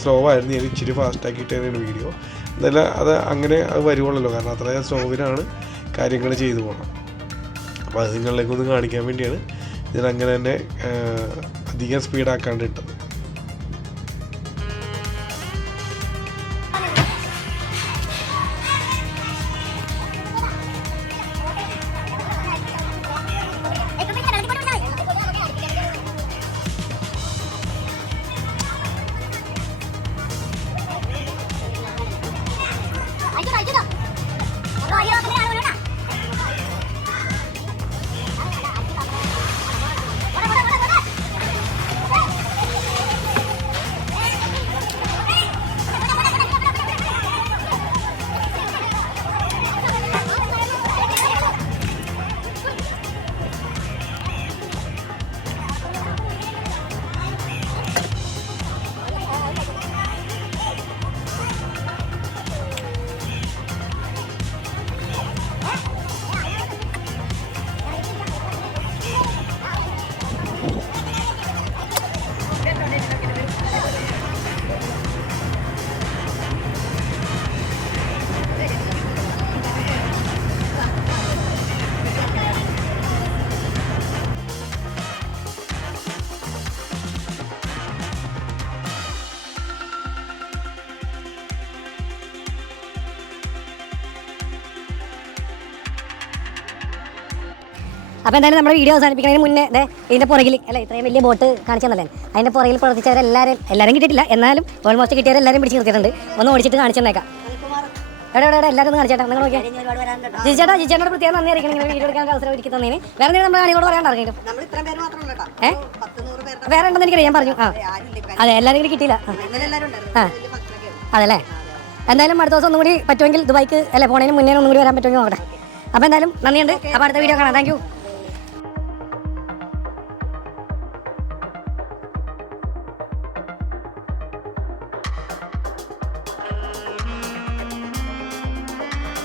സ്ലോ ആയിരുന്നു. ഞാൻ ഇച്ചിരി ഫാസ്റ്റാക്കിയിട്ട് തന്നെയാണ് വീഡിയോ. എന്തായാലും അത് അങ്ങനെ അത് വരുവുള്ളല്ലോ, കാരണം അത്രയും സ്ലോവിലാണ് കാര്യങ്ങൾ ചെയ്തു പോകണം. അപ്പോൾ അത് നിങ്ങളിലേക്കൊന്ന് കാണിക്കാൻ വേണ്ടിയാണ് ഇതിനങ്ങനെ തന്നെ അധികം സ്പീഡാക്കാണ്ട് ഇട്ടത്. അപ്പോൾ എന്തായാലും നമ്മുടെ വീഡിയോ അവസാനിപ്പിക്കുന്നതിന് മുന്നേ ഇതിൻ്റെ പുറകിൽ അല്ല ഇത്രയും വലിയ ബോട്ട് കാണിച്ചെന്നല്ലേ, അതിൻ്റെ പുറകിൽ പ്രവർത്തിച്ചവരെല്ലാവരും കിട്ടിയിട്ടില്ല, എന്നാലും ഓൾമോസ്റ്റ് കിട്ടിയവരെല്ലാവരും പിടിച്ച് നിർത്തിയിട്ടുണ്ട്. ഒന്ന് ഓടിച്ചിട്ട് കാണിച്ചു തന്നേക്കാം. എവിടെ എല്ലാവരും ഒന്ന് കാണിച്ചേട്ടാ. നിങ്ങൾ നോക്കിയാൽ ജിജേട്ടനോട് പ്രത്യേകം നന്ദി അറിയിക്കണം, നിങ്ങൾ വീഡിയോ എടുക്കാൻ അവസരം ഒരുക്കി തന്നതിന്. വേറെ എന്തെങ്കിലും നമ്മുടെ കാണികളോട് പറയാണ്ടിറങ്ങിയിട്ടും വേറെ ഉണ്ടെന്ന് എനിക്കറിയാം, ഞാൻ പറഞ്ഞു. അതെ, എല്ലാവരും കൂടി കിട്ടിയില്ല. അതല്ലേ, എന്തായാലും അടുത്ത ദിവസം ഒന്നും കൂടി പറ്റുമെങ്കിൽ ദുബായിക്ക് അല്ലേ പോണതിന് മുന്നേ ഒന്നും കൂടി വരാൻ പറ്റുമെങ്കിൽ നോക്കട്ടെ. അപ്പോൾ എന്തായാലും നന്ദിയുണ്ട്. അപ്പോൾ അടുത്ത വീഡിയോ കാണാം. Thank you.